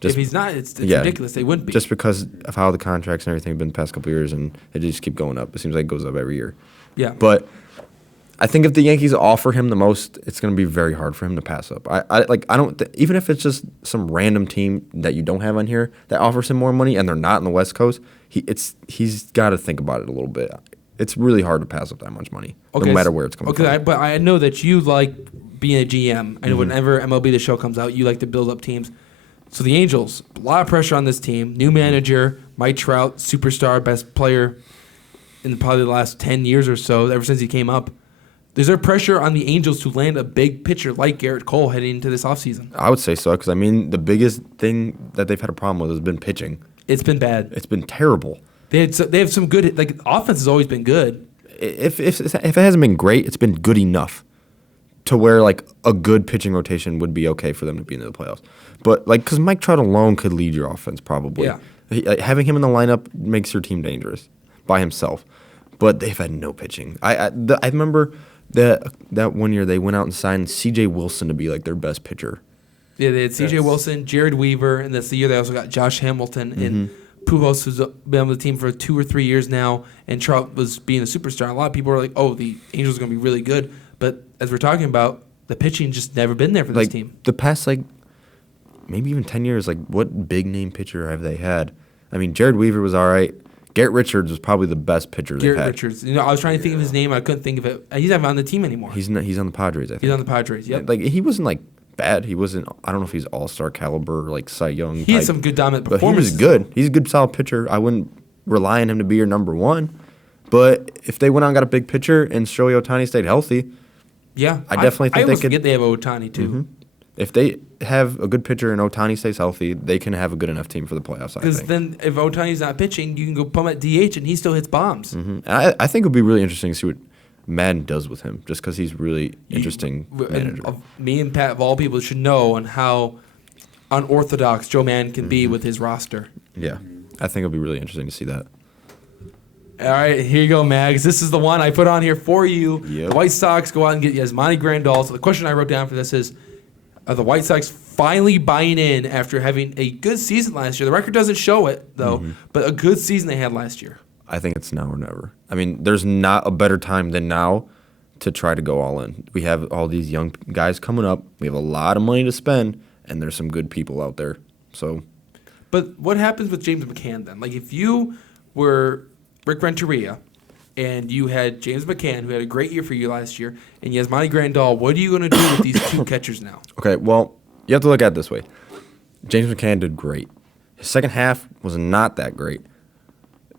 If he's not, it's ridiculous. They wouldn't be. Just because of how the contracts and everything have been the past couple of years, and they just keep going up. It seems like it goes up every year. Yeah. But I think if the Yankees offer him the most, it's going to be very hard for him to pass up. Even if it's just some random team that you don't have on here that offers him more money and they're not in the West Coast, he's got to think about it a little bit. It's really hard to pass up that much money, no matter where it's coming from. But I know that you like being a GM, and whenever MLB The Show comes out, you like to build up teams. So the Angels, a lot of pressure on this team. New manager, Mike Trout, superstar, best player in probably the last 10 years or so, ever since he came up. Is there pressure on the Angels to land a big pitcher like Garrett Cole heading into this offseason? I would say so, because, I mean, the biggest thing that they've had a problem with has been pitching. It's been bad. It's been terrible. They have some good, like, offense has always been good. If it hasn't been great, it's been good enough to where, like, a good pitching rotation would be okay for them to be into the playoffs. But, like, because Mike Trout alone could lead your offense probably. Yeah. Having him in the lineup makes your team dangerous by himself. But they've had no pitching. I remember that one year they went out and signed C.J. Wilson to be, like, their best pitcher. Yeah, they had C.J. Wilson, Jared Weaver, and that's the year they also got Josh Hamilton and Pujols, who's been on the team for 2 or 3 years now, and Trout was being a superstar. A lot of people are like, oh, the Angels are going to be really good. But as we're talking about, the pitching just never been there for this team. The past, like, maybe even 10 years, like, what big-name pitcher have they had? I mean, Jared Weaver was all right. Garrett Richards was probably the best pitcher they've had. Garrett Richards. I was trying to think of his name. I couldn't think of it. He's not on the team anymore. He's on the Padres, I think. He's on the Padres, yep. Like, he wasn't, like, bad. He wasn't, I don't know if he's all-star caliber, like, Cy Young He had some good dominant but performances. he was good. He's a good, solid pitcher. I wouldn't rely on him to be your number one. But if they went out and got a big pitcher and Shohei Ohtani stayed healthy, yeah, I definitely think I they always could. forget they have Ohtani, too. Mm-hmm. If they have a good pitcher and Ohtani stays healthy, they can have a good enough team for the playoffs, I Because think. then if Ohtani's not pitching, you can go pump at DH, and he still hits bombs. Mm-hmm. And I think it would be really interesting to see what Madden does with him, just because he's really interesting manager. And me and Pat, of all people, should know on how unorthodox Joe Madden can be with his roster. Yeah, I think it'll be really interesting to see that. All right, here you go, Mags. This is the one I put on here for you. Yep. The White Sox go out and get Yasmani Grandal. So the question I wrote down for this is, are the White Sox finally buying in after having a good season last year? The record doesn't show it, though, but a good season they had last year. I think it's now or never. I mean, there's not a better time than now to try to go all in. We have all these young guys coming up. We have a lot of money to spend, and there's some good people out there. So, but what happens with James McCann then? Like, if you were Rick Renteria and you had James McCann, who had a great year for you last year, and Yasmani Grandal, what are you going to do with these two catchers now? okay, well, you have to look at it this way. James McCann did great. His second half was not that great,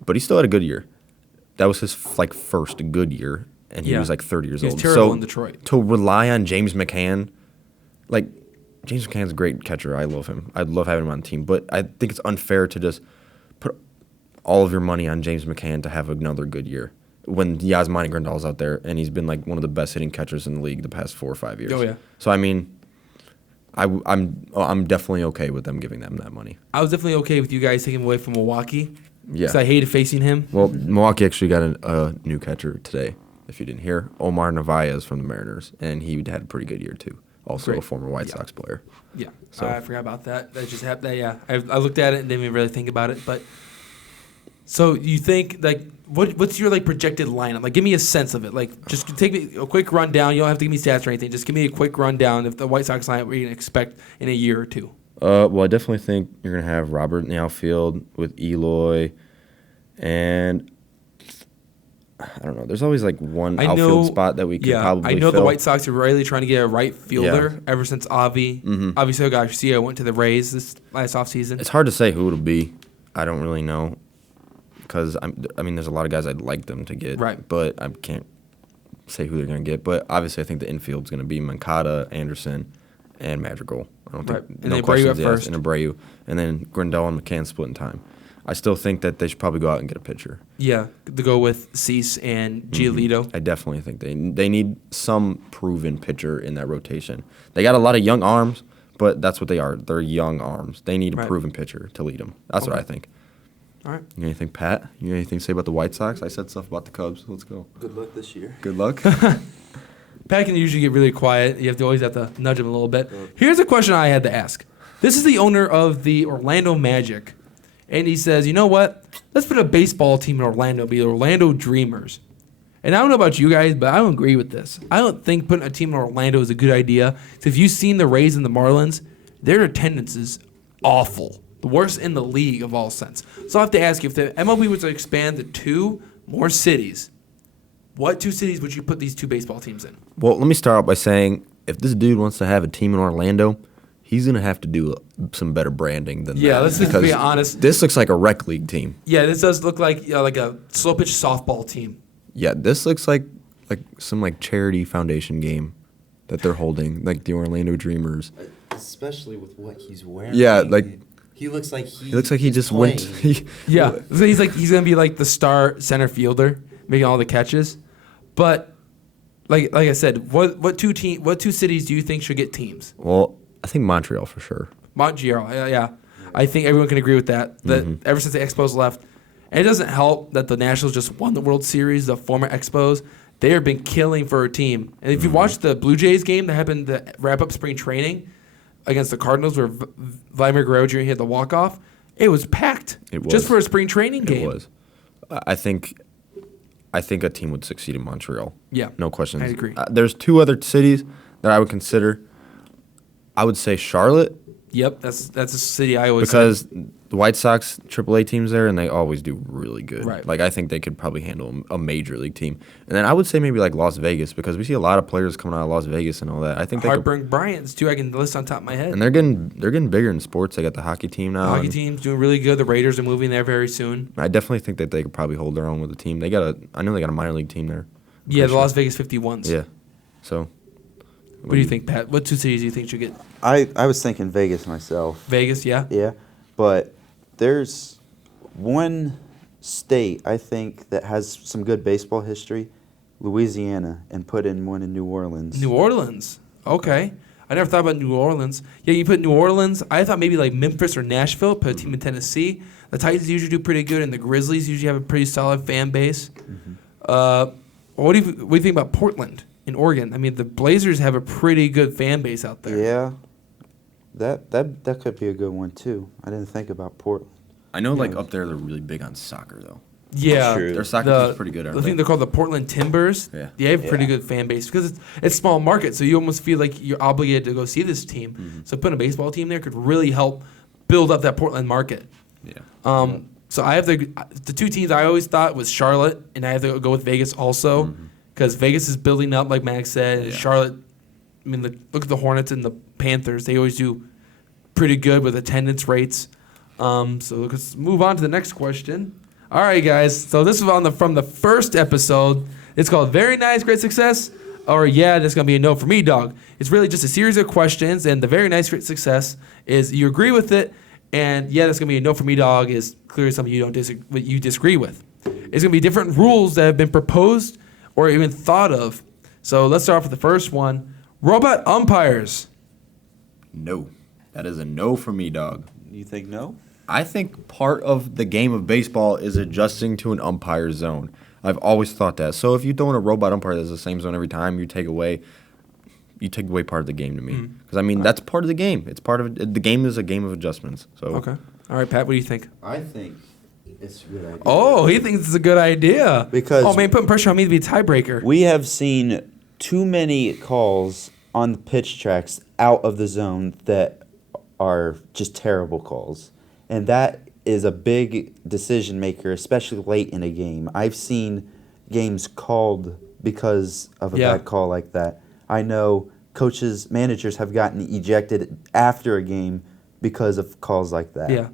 but he still had a good year. That was his first good year, and he was 30 years old. He was terrible in Detroit. To rely on James McCann, James McCann's a great catcher. I love him. I'd love having him on the team, but I think it's unfair to just put all of your money on James McCann to have another good year when Yasmani Grandal's out there, and he's been one of the best hitting catchers in the league the past 4 or 5 years. Oh, yeah. So, I mean, I'm definitely okay with them giving them that money. I was definitely okay with you guys taking him away from Milwaukee. Yeah. Because I hated facing him. Well, Milwaukee actually got a new catcher today, if you didn't hear. Omar Narvaez from the Mariners, and he had a pretty good year, too. Also Great. A former White Sox player. Yeah. So. I forgot about that. That just happened. Yeah. I looked at it and didn't even really think about it. But so you think, what's your, projected lineup? Give me a sense of it. Just take me a quick rundown. You don't have to give me stats or anything. Just give me a quick rundown of the White Sox lineup what you're going to expect in a year or two. Well, I definitely think you're going to have Robert in the outfield with Eloy, and I don't know. There's always one outfield spot that we could probably I know fill. the White Sox are really trying to get a right fielder ever since Avi. Obviously, Garcia went to the Rays this last offseason. It's hard to say who it'll be. I don't really know because, there's a lot of guys I'd like them to get, right? But I can't say who they're going to get. But obviously, I think the infield's going to be Moncada, Anderson, and Madrigal. I don't think And no Abreu questions at asked. first. And Abreu. And then Grandal and McCann split in time. I still think that they should probably go out and get a pitcher. Yeah, to go with Cease and Giolito. I definitely think they need some proven pitcher in that rotation. They got a lot of young arms, but that's what they are. They're young arms. They need a proven pitcher to lead them. That's what I think. All right. You got anything, Pat? You got anything to say about the White Sox? I said stuff about the Cubs. Let's go. Good luck this year. Good luck. Pat can usually get really quiet. You always have to nudge him a little bit. Here's a question I had to ask. This is the owner of the Orlando Magic. And he says, you know what? Let's put a baseball team in Orlando, be the Orlando Dreamers. And I don't know about you guys, but I don't agree with this. I don't think putting a team in Orlando is a good idea. So if you've seen the Rays and the Marlins, their attendance is awful. The worst in the league of all sense. So I have to ask you, if the MLB was to expand to 2 more cities, what 2 cities would you put these 2 baseball teams in? Well, let me start out by saying, if this dude wants to have a team in Orlando, he's going to have to do some better branding than that. Yeah, let's just be honest. This looks like a rec league team. Yeah, this does look like a slow pitch softball team. Yeah, this looks like some charity foundation game that they're holding, like the Orlando Dreamers. Especially with what he's wearing. Yeah, He looks like he just went. Yeah, so he's gonna be like the star center fielder, making all the catches. But like I said, what two cities do you think should get teams? Well, I think Montreal for sure. Montreal, yeah. I think everyone can agree with that. That ever since the Expos left, and it doesn't help that the Nationals just won the World Series. The former Expos, they have been killing for a team. And if you watch the Blue Jays game that happened to wrap up spring training against the Cardinals, where Vladimir Guerrero Jr. hit the walk-off, it was packed. It was. Just for a spring training game. It was. I think a team would succeed in Montreal. Yeah. No questions. I agree. There's two other cities that I would consider. I would say Charlotte. Yep, that's a city I always because the White Sox AAA team's there, and they always do really good. Right. Like, I think they could probably handle a major league team. And then I would say maybe like Las Vegas, because we see a lot of players coming out of Las Vegas and all that. I think they could, Heartburn Bryant's too. I can list on top of my head. and they're getting bigger in sports. They got the hockey team now. Hockey and team's doing really good. The Raiders are moving there very soon. I definitely think that they could probably hold their own with the team. I know they got a minor league team there. Yeah, the Las Vegas 51s. Yeah. So. What do you think, Pat? What two cities do you think should get I was thinking Vegas myself. Vegas? Yeah. Yeah, but there's one state I think that has some good baseball history, Louisiana, and put in one in New Orleans. New Orleans. Okay. I never thought about New Orleans. Yeah, you put New Orleans. I thought maybe like Memphis or Nashville. Put a team in Tennessee. The Titans usually do pretty good, and the Grizzlies usually have a pretty solid fan base. What do you think about Portland in Oregon? I mean, the Blazers have a pretty good fan base out there. Yeah, that could be a good one too. I didn't think about Portland. I know, like, up there, they're really big on soccer, though. Yeah, True. Their soccer team's pretty good, I aren't think they? they're called the Portland Timbers. Yeah. They have a pretty Yeah. good fan base because it's small market, so you almost feel like you're obligated to go see this team. So putting a baseball team there could really help build up that Portland market. Yeah. So I have the two teams I always thought was Charlotte, and I have to go with Vegas also because Vegas is building up, like Max said. And Yeah. Charlotte, I mean, look at the Hornets and the Panthers. They always do pretty good with attendance rates. So let's move on to the next question. All right, guys. So this is from the first episode. It's called Very Nice, Great Success, or yeah, that's going to be a no for me, dog. It's really just a series of questions, and the Very Nice, Great Success is you agree with it, and yeah, that's going to be a no for me, dog is clearly something you disagree with. It's going to be different rules that have been proposed or even thought of. So let's start off with the first one. Robot umpires. No. That is a no for me, dog. You think no? I think part of the game of baseball is adjusting to an umpire zone. I've always thought that. So if you throw in a robot umpire that's the same zone every time, you take away part of the game to me. Because, I mean, that's part of the game. It's part of it. The game is a game of adjustments. So Okay. All right, Pat, what do you think? I think it's a good idea. Oh, he thinks it's a good idea. Because- oh man, putting pressure on me to be a tiebreaker. We have seen too many calls on the pitch tracks out of the zone that are just terrible calls. And that is a big decision maker, especially late in a game. I've seen games called because of a bad call like that. I know managers have gotten ejected after a game because of calls like that. Yeah.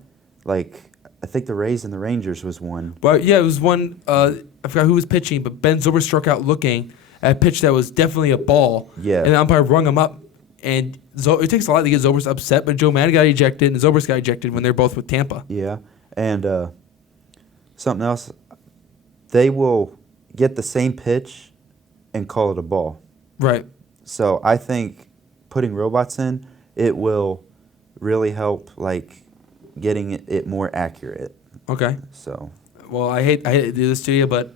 Like, I think the Rays and the Rangers was one. Well, yeah, it was one. I forgot who was pitching, but Ben Zobrist struck out looking at a pitch that was definitely a ball. Yeah. And the umpire rung him up. And it takes a lot to get Zobrist upset, but Joe Madden got ejected and Zobrist got ejected when they're both with Tampa. Yeah. And something else, they will get the same pitch and call it a ball. Right. So I think putting robots in, it will really help, like, getting it more accurate. Okay. So Well, I hate to do this to you, but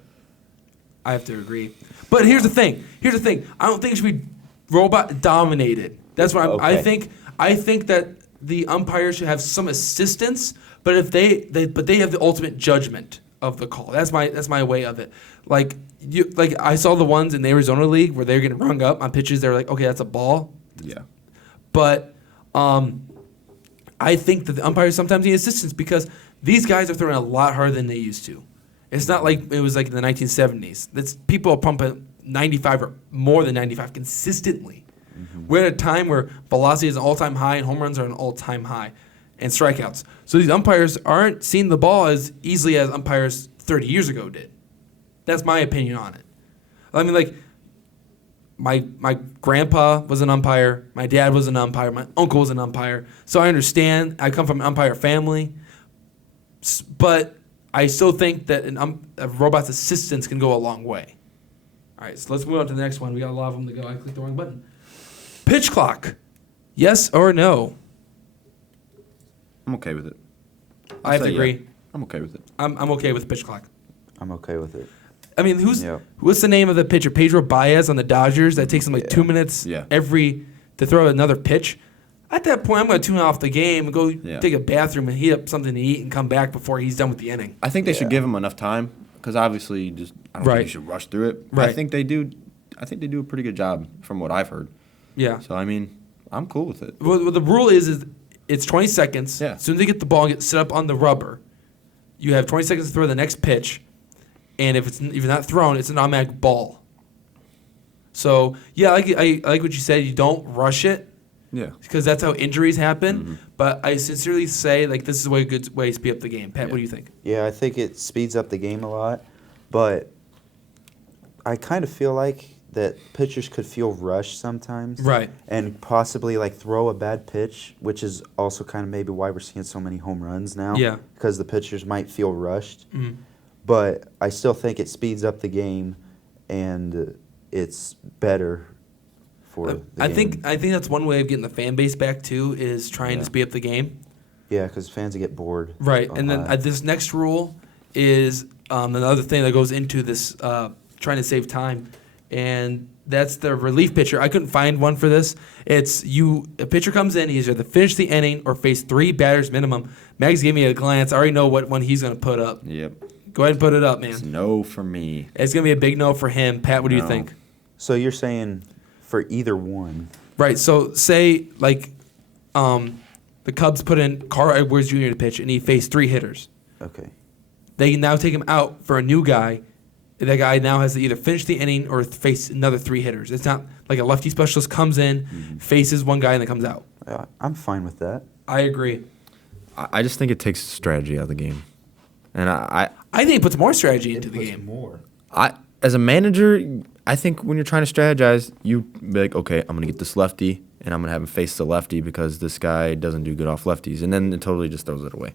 I have to agree. But here's the thing. I don't think it should be robot dominated. That's what I think. I think that the umpires should have some assistance, but if they have the ultimate judgment of the call. That's my way of it. Like I saw the ones in the Arizona League where they're getting rung up on pitches. They're like, okay, that's a ball. Yeah. But I think that the umpires sometimes need assistance because these guys are throwing a lot harder than they used to. It's not like it was like in the 1970s. People are pumping 95 or more than 95 consistently. We're at a time where velocity is an all-time high and home runs are an all-time high and strikeouts. So these umpires aren't seeing the ball as easily as umpires 30 years ago did. That's my opinion on it. I mean, like, my grandpa was an umpire. My dad was an umpire. My uncle was an umpire. So I understand. I come from an umpire family. But I still think that a robot's assistance can go a long way. All right, so let's move on to the next one. We got a lot of them to go. I clicked the wrong button. Pitch clock. Yes or no? I'm okay with it. I have to say agree. yeah. I'm okay with it. I'm okay with pitch clock. I'm okay with it. I mean, what's the name of the pitcher? Pedro Baez on the Dodgers. That takes him like 2 minutes to throw another pitch. At that point, I'm going to tune off the game and go take a bathroom and heat up something to eat and come back before he's done with the inning. I think they should give him enough time because obviously, I don't think you should rush through it. Right. I think they do a pretty good job from what I've heard. Yeah. So I mean, I'm cool with it. Well, the rule is it's 20 seconds. Yeah. As soon as they get the ball and get set up on the rubber, you have 20 seconds to throw the next pitch, and if you're not thrown, it's an automatic ball. So yeah, I like what you said. You don't rush it. Yeah. Because that's how injuries happen. Mm-hmm. But I sincerely say, this is a good way to speed up the game. Pat, what do you think? Yeah, I think it speeds up the game a lot. But I kind of feel like that pitchers could feel rushed sometimes. Right. And possibly, throw a bad pitch, which is also kind of maybe why we're seeing so many home runs now. Yeah. Because the pitchers might feel rushed. Mm-hmm. But I still think it speeds up the game, and it's better. I think that's one way of getting the fan base back too is trying to speed up the game. Yeah, because fans get bored. Right, and then this next rule is another thing that goes into this trying to save time, and that's the relief pitcher. I couldn't find one for this. It's a pitcher comes in, he's either finish the inning or face 3 batters minimum. Mags gave me a glance. I already know what one he's going to put up. Yep. Go ahead and put it up, man. It's no for me. It's going to be a big no for him. Pat, what do you think? So you're saying for either one. Right. So say the Cubs put in Carl Edwards Jr. to pitch, and he faced 3 hitters. Okay. They now take him out for a new guy. That guy now has to either finish the inning or face another 3 hitters. It's not like a lefty specialist comes in, faces one guy, and then comes out. I'm fine with that. I agree. I just think it takes strategy out of the game, and I think it puts more strategy into the game. More. As a manager, I think when you're trying to strategize, you be like, okay, I'm gonna get this lefty, and I'm gonna have him face the lefty because this guy doesn't do good off lefties, and then it totally just throws it away.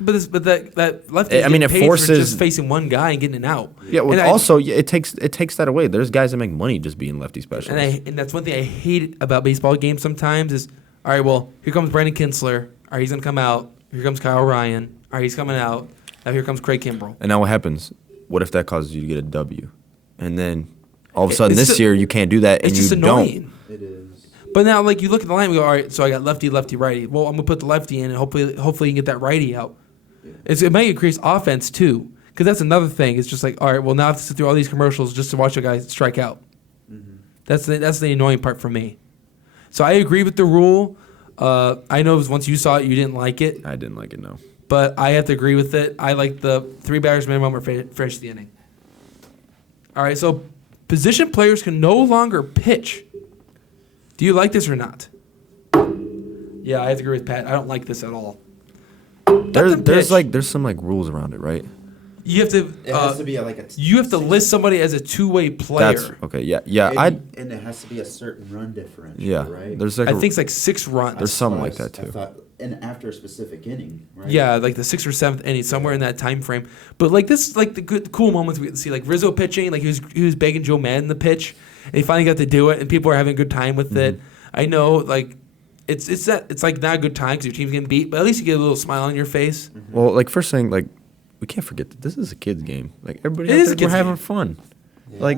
But that lefty, it forces for just facing one guy and getting it out. Yeah, well, it takes that away. There's guys that make money just being lefty specialists. And that's one thing I hate about baseball games sometimes is, all right, well, here comes Brandon Kinsler. All right, he's gonna come out. Here comes Kyle Ryan. All right, he's coming out. Now here comes Craig Kimbrell. And now what happens? What if that causes you to get a W? And then all of a sudden this year you can't do that, and it's you just annoying. It is. But now, you look at the line, we go, all right, so I got lefty, lefty, righty. Well, I'm gonna put the lefty in, and hopefully you can get that righty out. Yeah. It might increase offense too, because that's another thing. It's just all right, well, now I have to sit through all these commercials just to watch a guy strike out. Mm-hmm. That's the annoying part for me. So I agree with the rule. I know once you saw it, you didn't like it. I didn't like it, no. But I have to agree with it. I like the 3 batters minimum or finish the inning. All right, so position players can no longer pitch. Do you like this or not? Yeah, I have to agree with Pat. I don't like this at all. There's some rules around it, right? You have to. It has to be you have to list somebody as a 2-way player. That's okay. Yeah. And it has to be a certain run differential. Yeah, right. there's I think it's 6 runs. There's something like that too. And after a specific inning, right? Yeah, the 6th or 7th inning, somewhere in that time frame. But this, the cool moments we get to see, Rizzo pitching, he was begging Joe Madden the pitch, and he finally got to do it, and people are having a good time with it. I know, it's not a good time because your team's getting beat, but at least you get a little smile on your face. Mm-hmm. Well, first thing, we can't forget that this is a kid's game. Everybody It is out a there, kid's we're having game. fun. Yeah.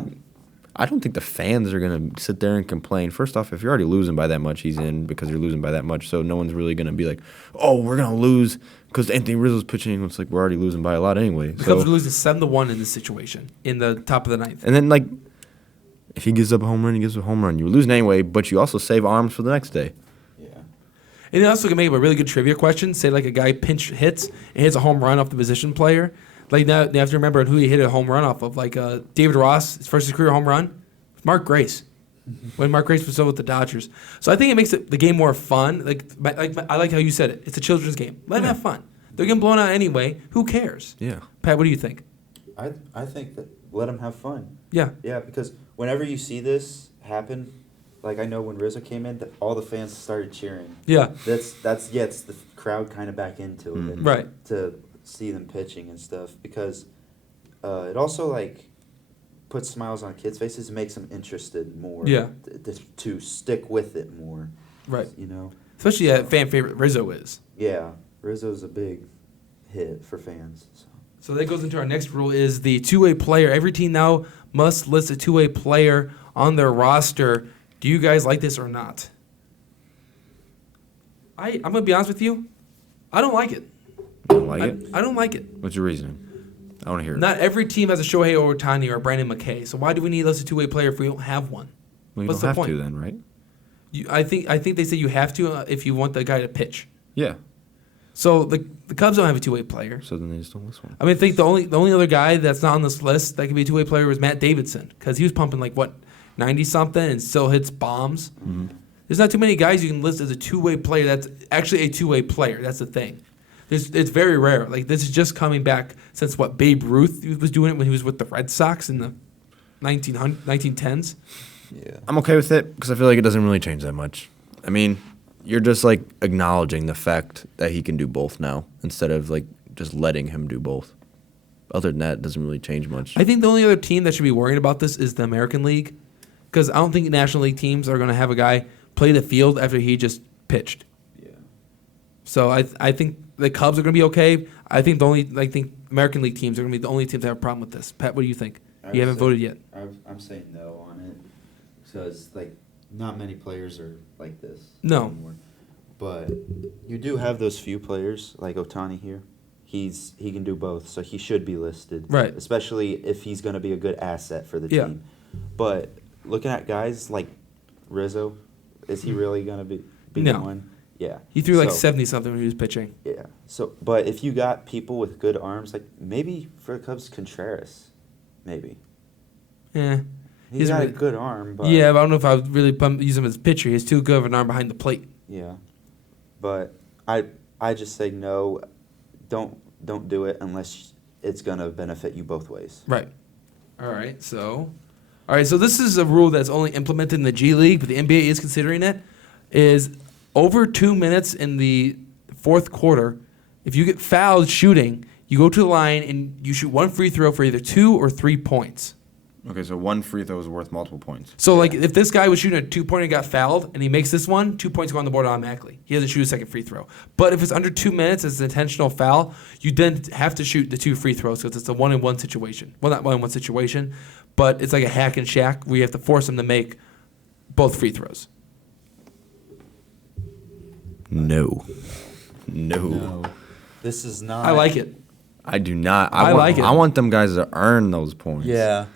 I don't think the fans are going to sit there and complain. First off, if you're already losing by that much, he's in because you're losing by that much. So no one's really going to be like, oh, we're going to lose because Anthony Rizzo's pitching. It's we're already losing by a lot anyway. The Cubs are losing 7-1 in this situation in the top of the 9th. And then, if he gives up a home run, he gives up a home run. You're losing anyway, but you also save arms for the next day. Yeah. And it also can make up a really good trivia question. Say, a guy pinch hits and hits a home run off the position player. Now you have to remember who he hit a home run off of. David Ross, his first career home run. Mark Grace, when Mark Grace was still with the Dodgers. So I think it makes the game more fun. I like how you said it. It's a children's game. Let them have fun. They're getting blown out anyway. Who cares? Yeah. Pat, what do you think? I think that let them have fun. Yeah. Yeah, because whenever you see this happen, like I know when Rizzo came in, all the fans started cheering. Yeah. That's gets the crowd kind of back into it, Right. To see them pitching and stuff, because it also like puts smiles on kids' faces and makes them interested more. Yeah. To stick with it more. Right. You know. Especially that fan favorite Rizzo is. Yeah, Rizzo's a big hit for fans. So that goes into our next rule is the two-way player. Every team now must list a two-way player on their roster. Do you guys like this or not? I'm going to be honest with you. I don't like it. You don't like it? I don't like it. What's your reasoning? I want to hear it. Not every team has a Shohei Ohtani or a Brandon McKay. So why do we need to list a two-way player if we don't have one? Well, you What's don't the have point? to then, right? I think they say you have to if you want the guy to pitch. Yeah. So the Cubs don't have a two-way player. So then they just don't list one. I mean, I think the only other guy that's not on this list that could be a two-way player was Matt Davidson, because he was pumping 90-something and still hits bombs. Mm-hmm. There's not too many guys you can list as a two-way player that's actually a two-way player. That's the thing. It's very rare. Like, this is just coming back since, Babe Ruth was doing it when he was with the Red Sox in the 1910s. Yeah. I'm okay with it because I feel like it doesn't really change that much. I mean, you're just acknowledging the fact that he can do both now instead of just letting him do both. Other than that, it doesn't really change much. I think the only other team that should be worrying about this is the American League, because I don't think National League teams are going to have a guy play the field after he just pitched. Yeah. So I think the Cubs are going to be okay. I think American League teams are going to be the only teams that have a problem with this. Pat, what do you think? You haven't voted yet. I'm saying no on it, because not many players are like this. No. Anymore. But you do have those few players like Ohtani here. He can do both, so he should be listed. Right. Especially if he's going to be a good asset for the Yeah. team. But looking at guys like Rizzo, is he really going to be No. one? Yeah. He threw 70 70-something when he was pitching. Yeah. So, but if you got people with good arms, maybe for the Cubs, Contreras, maybe. Yeah. He's got a good arm, but Yeah, but I don't know if I would really use him as a pitcher. He's too good of an arm behind the plate. yeah. But I just say no. Don't do it unless it's gonna benefit you both ways. Right. All right. So this is a rule that's only implemented in the G League, but the NBA is considering it. Is over 2 minutes in the fourth quarter, if you get fouled shooting, you go to the line and you shoot one free throw for either 2 or 3 points. Okay, so one free throw is worth multiple points. So, if this guy was shooting a 2-pointer and got fouled, and he makes this one, 2 points go on the board automatically. He doesn't shoot a second free throw. But if it's under 2 minutes, it's an intentional foul, you then have to shoot the 2 free throws because it's a one-in-one situation. Well, not one-in-one situation, but it's like a hack and shack where you have to force him to make both free throws. No. This is not. I like it. I do not. I like it. I want them guys to earn those points. Yeah.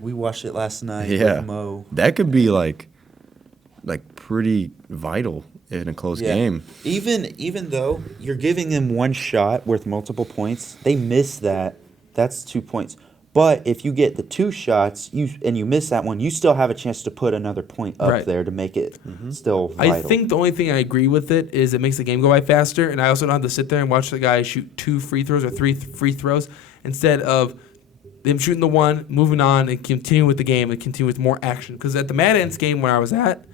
We watched it last night Yeah. with Mo. That could be pretty vital in a close game. Even though you're giving them one shot worth multiple points, they miss that. That's 2 points. But if you get the 2 shots and you miss that one, you still have a chance to put another point up Right. there to make it still vital. I think the only thing I agree with it is it makes the game go by faster, and I also don't have to sit there and watch the guy shoot 2 free throws or 3 free throws instead of him shooting the one, moving on, and continuing with the game and continue with more action. Because at the Mad Ants game where I was at,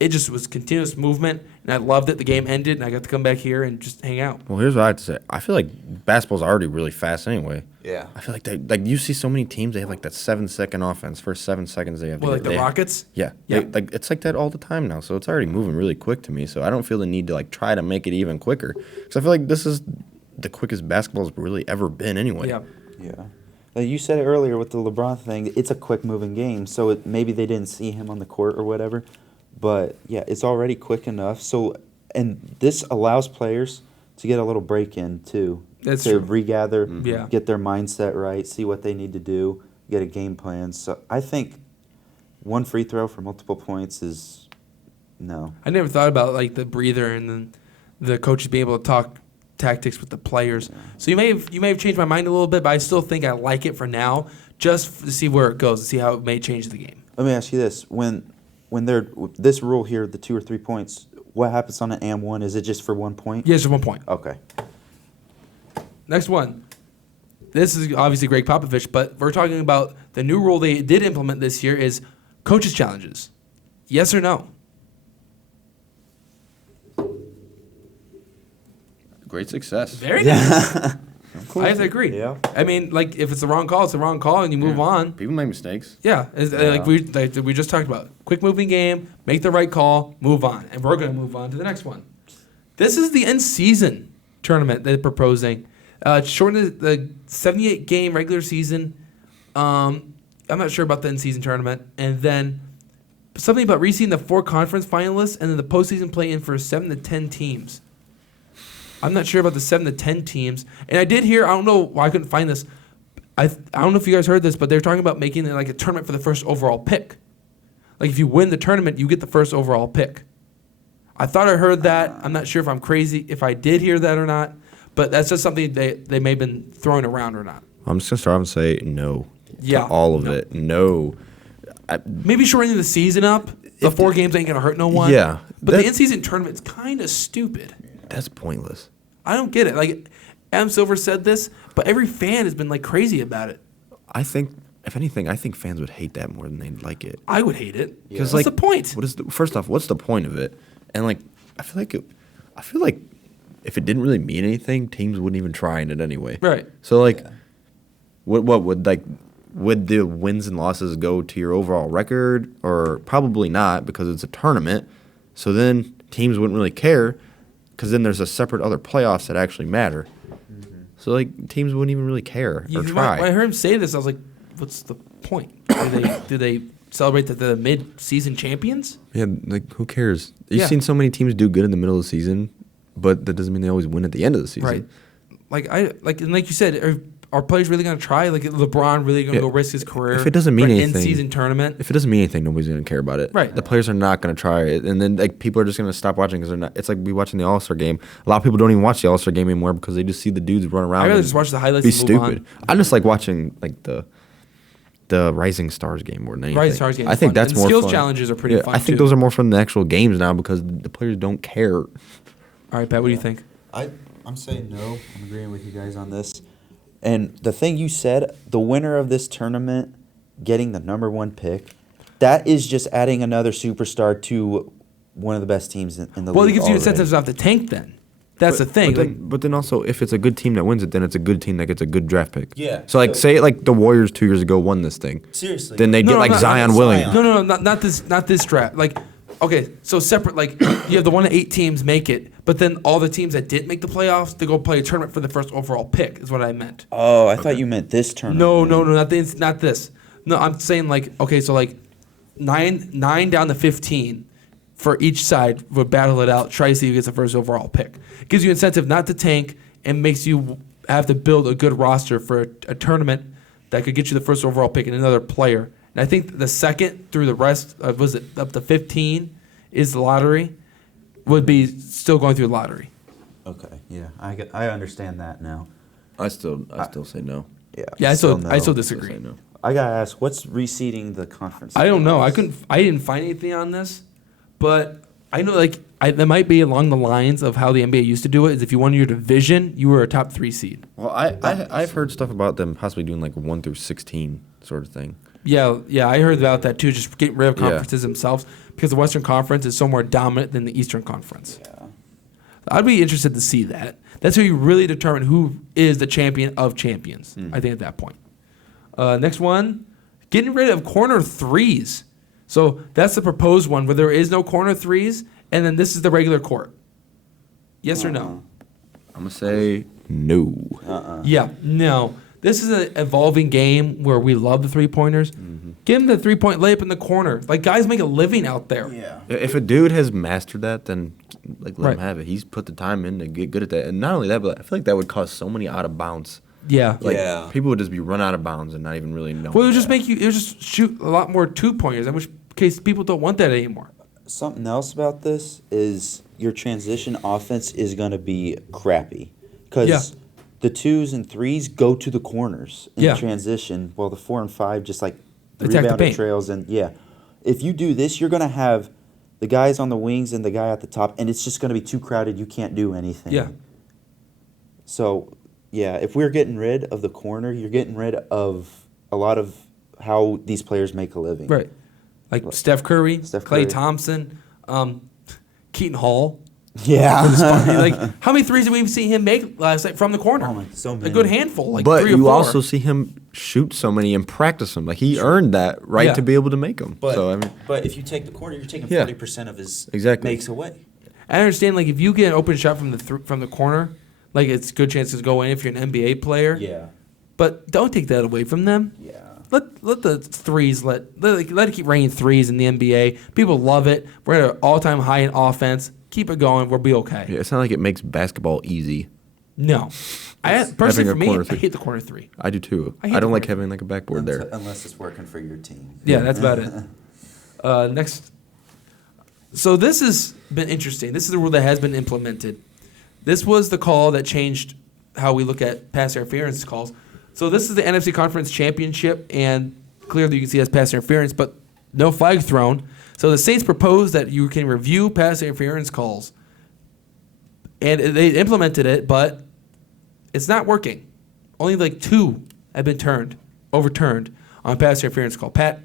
it just was continuous movement, and I loved it. The game ended, and I got to come back here and just hang out. Well, here's what I have to say. I feel like basketball's already really fast anyway. Yeah. I feel like you see so many teams, they have that 7-second offense. First 7 seconds they have. Well, the Rockets? Yeah. Yeah. It's like that all the time now. So it's already moving really quick to me. So I don't feel the need to try to make it even quicker. Because I feel like this is the quickest basketball's really ever been anyway. Yeah. Yeah. You said it earlier with the LeBron thing. It's a quick-moving game, so maybe they didn't see him on the court or whatever. But, yeah, it's already quick enough. So, and this allows players to get a little break in, too. That's to true. regather, Yeah. get their mindset right, see what they need to do, get a game plan. So I think one free throw for multiple points is no. I never thought about the breather and then the coaches being able to talk tactics with the players. So you may have changed my mind a little bit, but I still think I like it for now, just to see where it goes, to see how it may change the game. Let me ask you this: when they're this rule here, the 2 or 3 points, what happens on an AM1? Is it just for 1 point? Yeah, just 1 point. Okay. Next one. this is obviously Greg Popovich, but we're talking about the new rule they did implement this year is coaches challenges. Yes or no? Great success. Very nice. I have to agree. Yeah. I mean, like, if it's the wrong call, it's the wrong call, and you move on. People make mistakes. Yeah, like we just talked about. Quick moving game, make the right call, move on. And we're going to move on to the next one. This is the end season tournament they're proposing. Shorten the 78 game regular season. I'm not sure about the end season tournament. And then something about reseeding the 4 conference finalists and then the postseason play in for 7 to 10 teams. I'm not sure about the 7 to 10 teams. And I did hear, I don't know why I couldn't find this. I don't know if you guys heard this, but they're talking about making it like a tournament for the first overall pick. Like if you win the tournament, you get the first overall pick. I thought I heard that. I'm not sure if I'm crazy, if I did hear that or not. But that's just something they may have been throwing around or not. I'm just going to start off and say no. Yeah. To all of it. No. Maybe shortening the season up. The 4 games ain't going to hurt no one. Yeah. But the in-season tournament's kind of stupid. That's pointless. I don't get it. Like, Adam Silver said this, but every fan has been, like, crazy about it. I think, if anything, I think fans would hate that more than they'd like it. I would hate it. Because What's the point? First off, what's the point of it? And, like, I feel like if it didn't really mean anything, teams wouldn't even try in it anyway. Right. So, like, what would the wins and losses go to your overall record? Or probably not, because it's a tournament. So then teams wouldn't really care, because then there's a separate other playoffs that actually matter. Mm-hmm. So, like, teams wouldn't even really care or try. When I heard him say this, I was like, what's the point? Do they celebrate that they're the mid-season champions? Yeah, like, who cares? You've seen so many teams do good in the middle of the season, but that doesn't mean they always win at the end of the season. Right. Like you said, are players really going to try? Like, LeBron really going to go risk his career if it doesn't mean for an anything, in-season tournament? If it doesn't mean anything, nobody's going to care about it. Right. The players are not going to try it, and then, like, people are just going to stop watching because they're not. It's like we watching the All-Star game. A lot of people don't even watch the All-Star game anymore because they just see the dudes run around. I'd rather just watch the highlights be and move stupid. on. I just like watching, like, the Rising Stars game more than anything. Rising Stars game. I think that's and more skills fun. Challenges are pretty fun. I think too. those are more fun than the actual games now because the players don't care. All right, Pat, what do you think? I'm saying no. I'm agreeing with you guys on this. And the thing you said, the winner of this tournament getting the number 1 pick, that is just adding another superstar to one of the best teams in the league. Well, it gives you already. incentives off the tank then. That's the thing. But then also, if it's a good team that wins it, then it's a good team that gets a good draft pick. Yeah. So, like, say like the Warriors 2 years ago won this thing. Seriously. Then they'd get like Zion Williams. No, not this draft. Like, okay, so separate. Like, you have the 1 to 8 teams make it, but then all the teams that didn't make the playoffs, they go play a tournament for the first overall pick. Is what I meant. Oh, I thought you meant this tournament. No, not this. No, I'm saying like, okay, so like 9 down to 15 for each side would battle it out, try to see who gets the first overall pick. It gives you incentive not to tank and makes you have to build a good roster for a tournament that could get you the first overall pick and another player. And I think the second through the rest, was it up to 15 is the lottery, would be still going through the lottery. Okay, yeah, I understand that now. I still say no. Yeah, I still disagree. I still say no. I gotta ask, what's reseeding the conference? I don't know. I didn't find anything on this, but I know that might be along the lines of how the NBA used to do it. Is if you won your division, you were a top 3 seed. Well, I've heard stuff about them possibly doing like 1 through 16 sort of thing. Yeah, I heard about that too. Just getting rid of conferences themselves because the Western Conference is so more dominant than the Eastern Conference. Yeah. I'd be interested to see that. That's how you really determine who is the champion of champions. I think at that point. Next one, getting rid of corner threes. So that's the proposed one where there is no corner threes, and then this is the regular court. Yes or no? I'm gonna say no. Yeah, no. This is an evolving game where we love the 3-pointers. Give him the 3-point layup in the corner. Like, guys make a living out there. Yeah. If a dude has mastered that, then like let Right. him have it. He's put the time in to get good at that. And not only that, but I feel like that would cause so many out of bounds. Yeah. Like people would just be run out of bounds and not even really know. Well, it would just shoot a lot more 2-pointers, in which case people don't want that anymore. Something else about this is your transition offense is going to be crappy because the 2s and 3s go to the corners in transition, while the 4 and 5 just like Attack the rebounder paint. trails. And if you do this, you're going to have the guys on the wings and the guy at the top, and it's just going to be too crowded. You can't do anything. Yeah. So Yeah, if we're getting rid of the corner, you're getting rid of a lot of how these players make a living. Right. Like Steph Curry, Steph Klay Curry. Thompson, Keaton Hall. Yeah. Like, how many threes did we see him make last night from the corner? Oh my, so A many. good handful, like But 3 or you 4. also see him shoot so many and practice them. Like he earned that right Yeah. to be able to make them. But, So I mean, but if you take the corner, you're taking Yeah. 40% of his Exactly. makes away. I understand, like, if you get an open shot from the corner, like, it's a good chance to go in if you're an NBA player. Yeah. But don't take that away from them. Yeah. Let the threes let it keep raining threes in the NBA. People love it. We're at an all-time high in offense. Keep it going. We'll be okay. yeah, it's not like it makes basketball easy. No, personally a for me, corner I three. hate the corner three. I do too. I hate I don't the like corner. having like a backboard there. Unless it's working for your team. Yeah, that's about it. Next. So this has been interesting. This is the rule that has been implemented. This was the call that changed how we look at pass interference calls. So this is the NFC Conference Championship, and clearly you can see it as pass interference, but no flag thrown. So the Saints proposed that you can review pass interference calls, and they implemented it, but it's not working. Only like 2 have been overturned on pass interference call. Pat,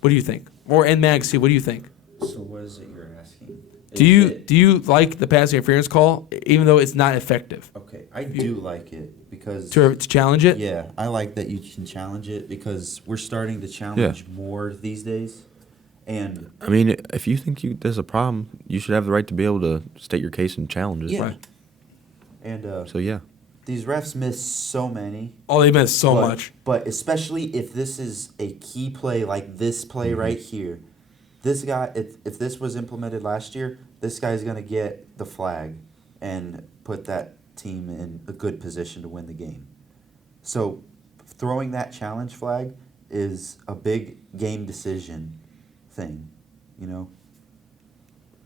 what do you think? Or in Mags too, what do you think? So what is it you're asking? Do you like the pass interference call, even though it's not effective? Okay, I do like it because To challenge it? yeah, I like that you can challenge it because we're starting to challenge more these days, and I mean, if you think there's a problem, you should have the right to be able to state your case and challenge it. yeah, Right. and So yeah. these refs miss so many. Oh, they missed so but, much. But especially if this is a key play like this play right here, this guy, if this was implemented last year, this guy's gonna get the flag and put that team in a good position to win the game. So throwing that challenge flag is a big game decision thing, you know?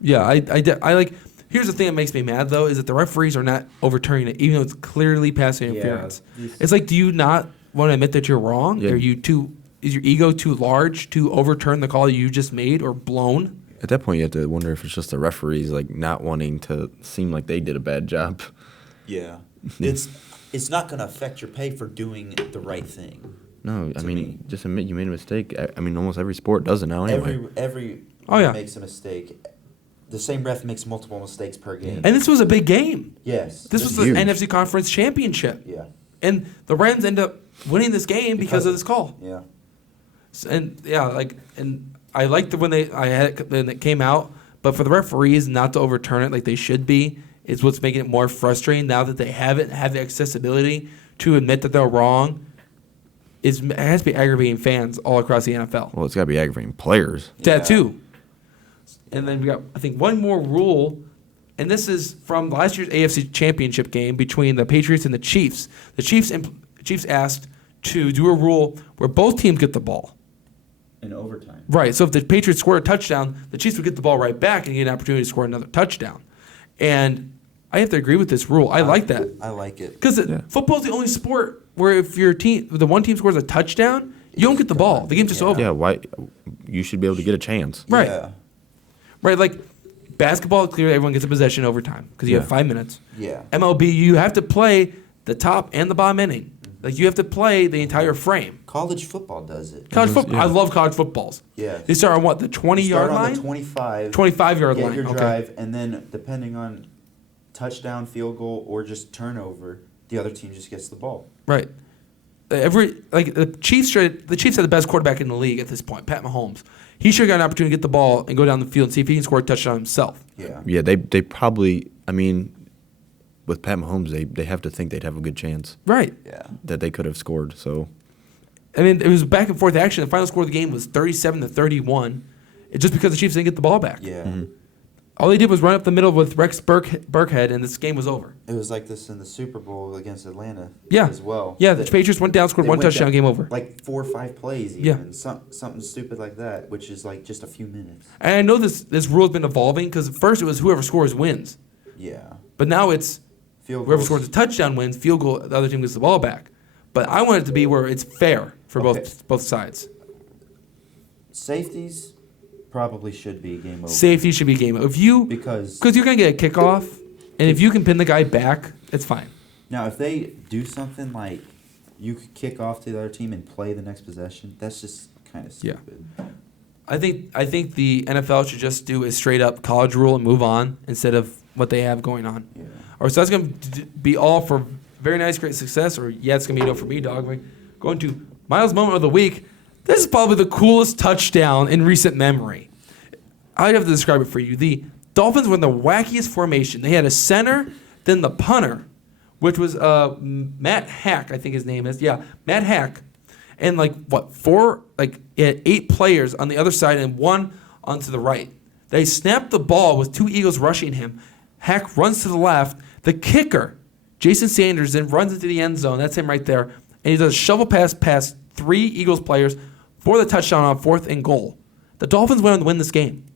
Yeah, I like. Here's the thing that makes me mad though is that the referees are not overturning it, even though it's clearly pass interference. It's like, do you not want to admit that you're wrong? Yeah. Are you too? Is your ego too large to overturn the call you just made or blown? At that point, you have to wonder if it's just the referees like not wanting to seem like they did a bad job. Yeah. It's not gonna affect your pay for doing the right thing. No, I To mean, me. just admit you made a mistake. I mean, almost every sport does it now anyway. Every Oh, yeah. makes a mistake. The same ref makes multiple mistakes per game. And this was a big game. Yes. This was was the huge. NFC Conference Championship. Yeah. And the Rams end up winning this game because of this call. Yeah. And yeah, and I liked it when it came out, but for the referees not to overturn it like they should be is what's making it more frustrating now that they have the accessibility to admit that they're wrong. It has to be aggravating fans all across the NFL. Well, it's got to be aggravating players. Yeah. That too. And then we got, I think, one more rule, and this is from last year's AFC Championship game between the Patriots and the Chiefs. The Chiefs asked to do a rule where both teams get the ball. In overtime. Right. So if the Patriots score a touchdown, the Chiefs would get the ball right back and get an opportunity to score another touchdown. And I have to agree with this rule. I like that. I like it. Because football's the only sport where if the one team scores a touchdown, you don't get the ball. The game's just over. Yeah, why? You should be able to get a chance. Right. Yeah. Right. Like basketball, clearly everyone gets a possession overtime because you have Yeah. 5 minutes. Yeah. MLB, you have to play the top and the bottom inning. Like you have to play the entire frame. College football does it. College was- football. yeah. I love college footballs. Yeah. They start on what, the 20-yard Start on line? the 25. 25-yard Get line. your Okay. drive, and then depending on touchdown, field goal, or just turnover, the other team just gets the ball. Right. The Chiefs had the best quarterback in the league at this point, Pat Mahomes. He should have got an opportunity to get the ball and go down the field and see if he can score a touchdown himself. Yeah. Yeah, they probably. I mean, with Pat Mahomes, they have to think they'd have a good chance Right. Yeah. that they could have scored. So I mean, it was back and forth action. The final score of the game was 37-31. Just because the Chiefs didn't get the ball back. Yeah. All they did was run up the middle with Rex Burkhead, and this game was over. It was like this in the Super Bowl against Atlanta. Yeah. As well. Yeah, the Patriots went down, scored They one went touchdown, down game over. Like 4 or 5 plays. Yeah. Even. Something stupid like that, which is like just a few minutes. And I know this rule has been evolving because at first it was whoever scores wins. Yeah. But now it's Field whoever goals. scores a touchdown wins, field goal, the other team gets the ball back. But I want it to be where it's fair for Okay. both sides. Safeties probably should be game over. Safety should be game. If you Because you're gonna get a kickoff, and if you can pin the guy back, it's fine. Now, if they do something like you could kick off to the other team and play the next possession, that's just kind of stupid. I think the NFL should just do a straight up college rule and move on instead of what they have going on. Yeah. Or so that's going to be all for very nice, great success, or yeah, it's going to be no for me, dog. Like, going to Miles' moment of the week. This is probably the coolest touchdown in recent memory. I have to describe it for you. The Dolphins were in the wackiest formation. They had a center, then the punter, which was Matt Hack, I think his name is. Yeah, Matt Hack. And he had 8 players on the other side and 1 onto the right. They snapped the ball with 2 Eagles rushing him. Hack runs to the left. The kicker, Jason Sanders, then runs into the end zone. That's him right there. And he does a shovel pass past 3 Eagles players for the touchdown on 4th and goal. The Dolphins went on to win this game.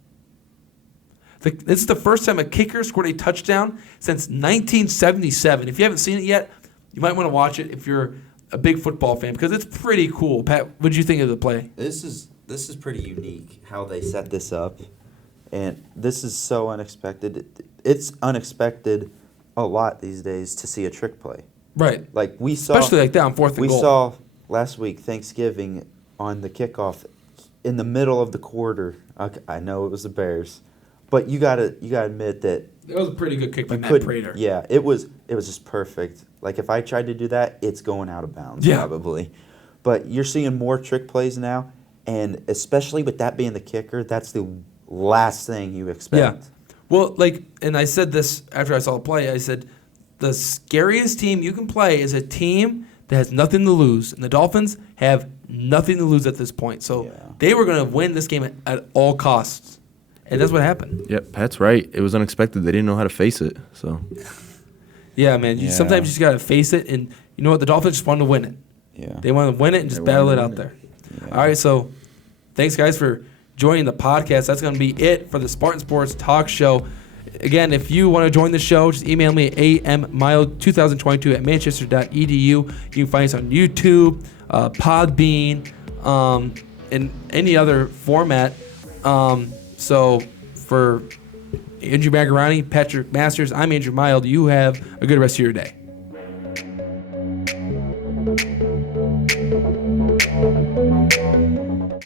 This is the first time a kicker scored a touchdown since 1977. If you haven't seen it yet, you might want to watch it if you're a big football fan because it's pretty cool. Pat, what did you think of the play? This is pretty unique how they set this up, and this is so unexpected. It's unexpected a lot these days to see a trick play. Right. Like we saw, especially like that on 4th and we goal. saw last week Thanksgiving on the kickoff in the middle of the quarter. I know it was the Bears, but you gotta admit that it was a pretty good kick by you Matt Prater. Yeah, it was just perfect. Like if I tried to do that, it's going out of bounds probably. But you're seeing more trick plays now, and especially with that being the kicker, that's the last thing you expect. Yeah. Well, and I said this after I saw the play. I said the scariest team you can play is a team that has nothing to lose, and the Dolphins have nothing to lose at this point. So they were going to win this game at all costs, and that's what happened. Yep, Pat's right. It was unexpected. They didn't know how to face it. So. Yeah, man. Sometimes you just got to face it, and you know what? The Dolphins just wanted to win it. Yeah. They wanted to win it and just battle it out there. Yeah. All right, so thanks, guys, for joining the podcast. That's going to be it for the Spartan Sports Talk Show. Again, if you want to join the show, just email me at ammile2022@manchester.edu. You can find us on YouTube, Podbean, and any other format. So for Andrew Magurany, Patrick Masters, I'm Andrew Mild. You have a good rest of your day.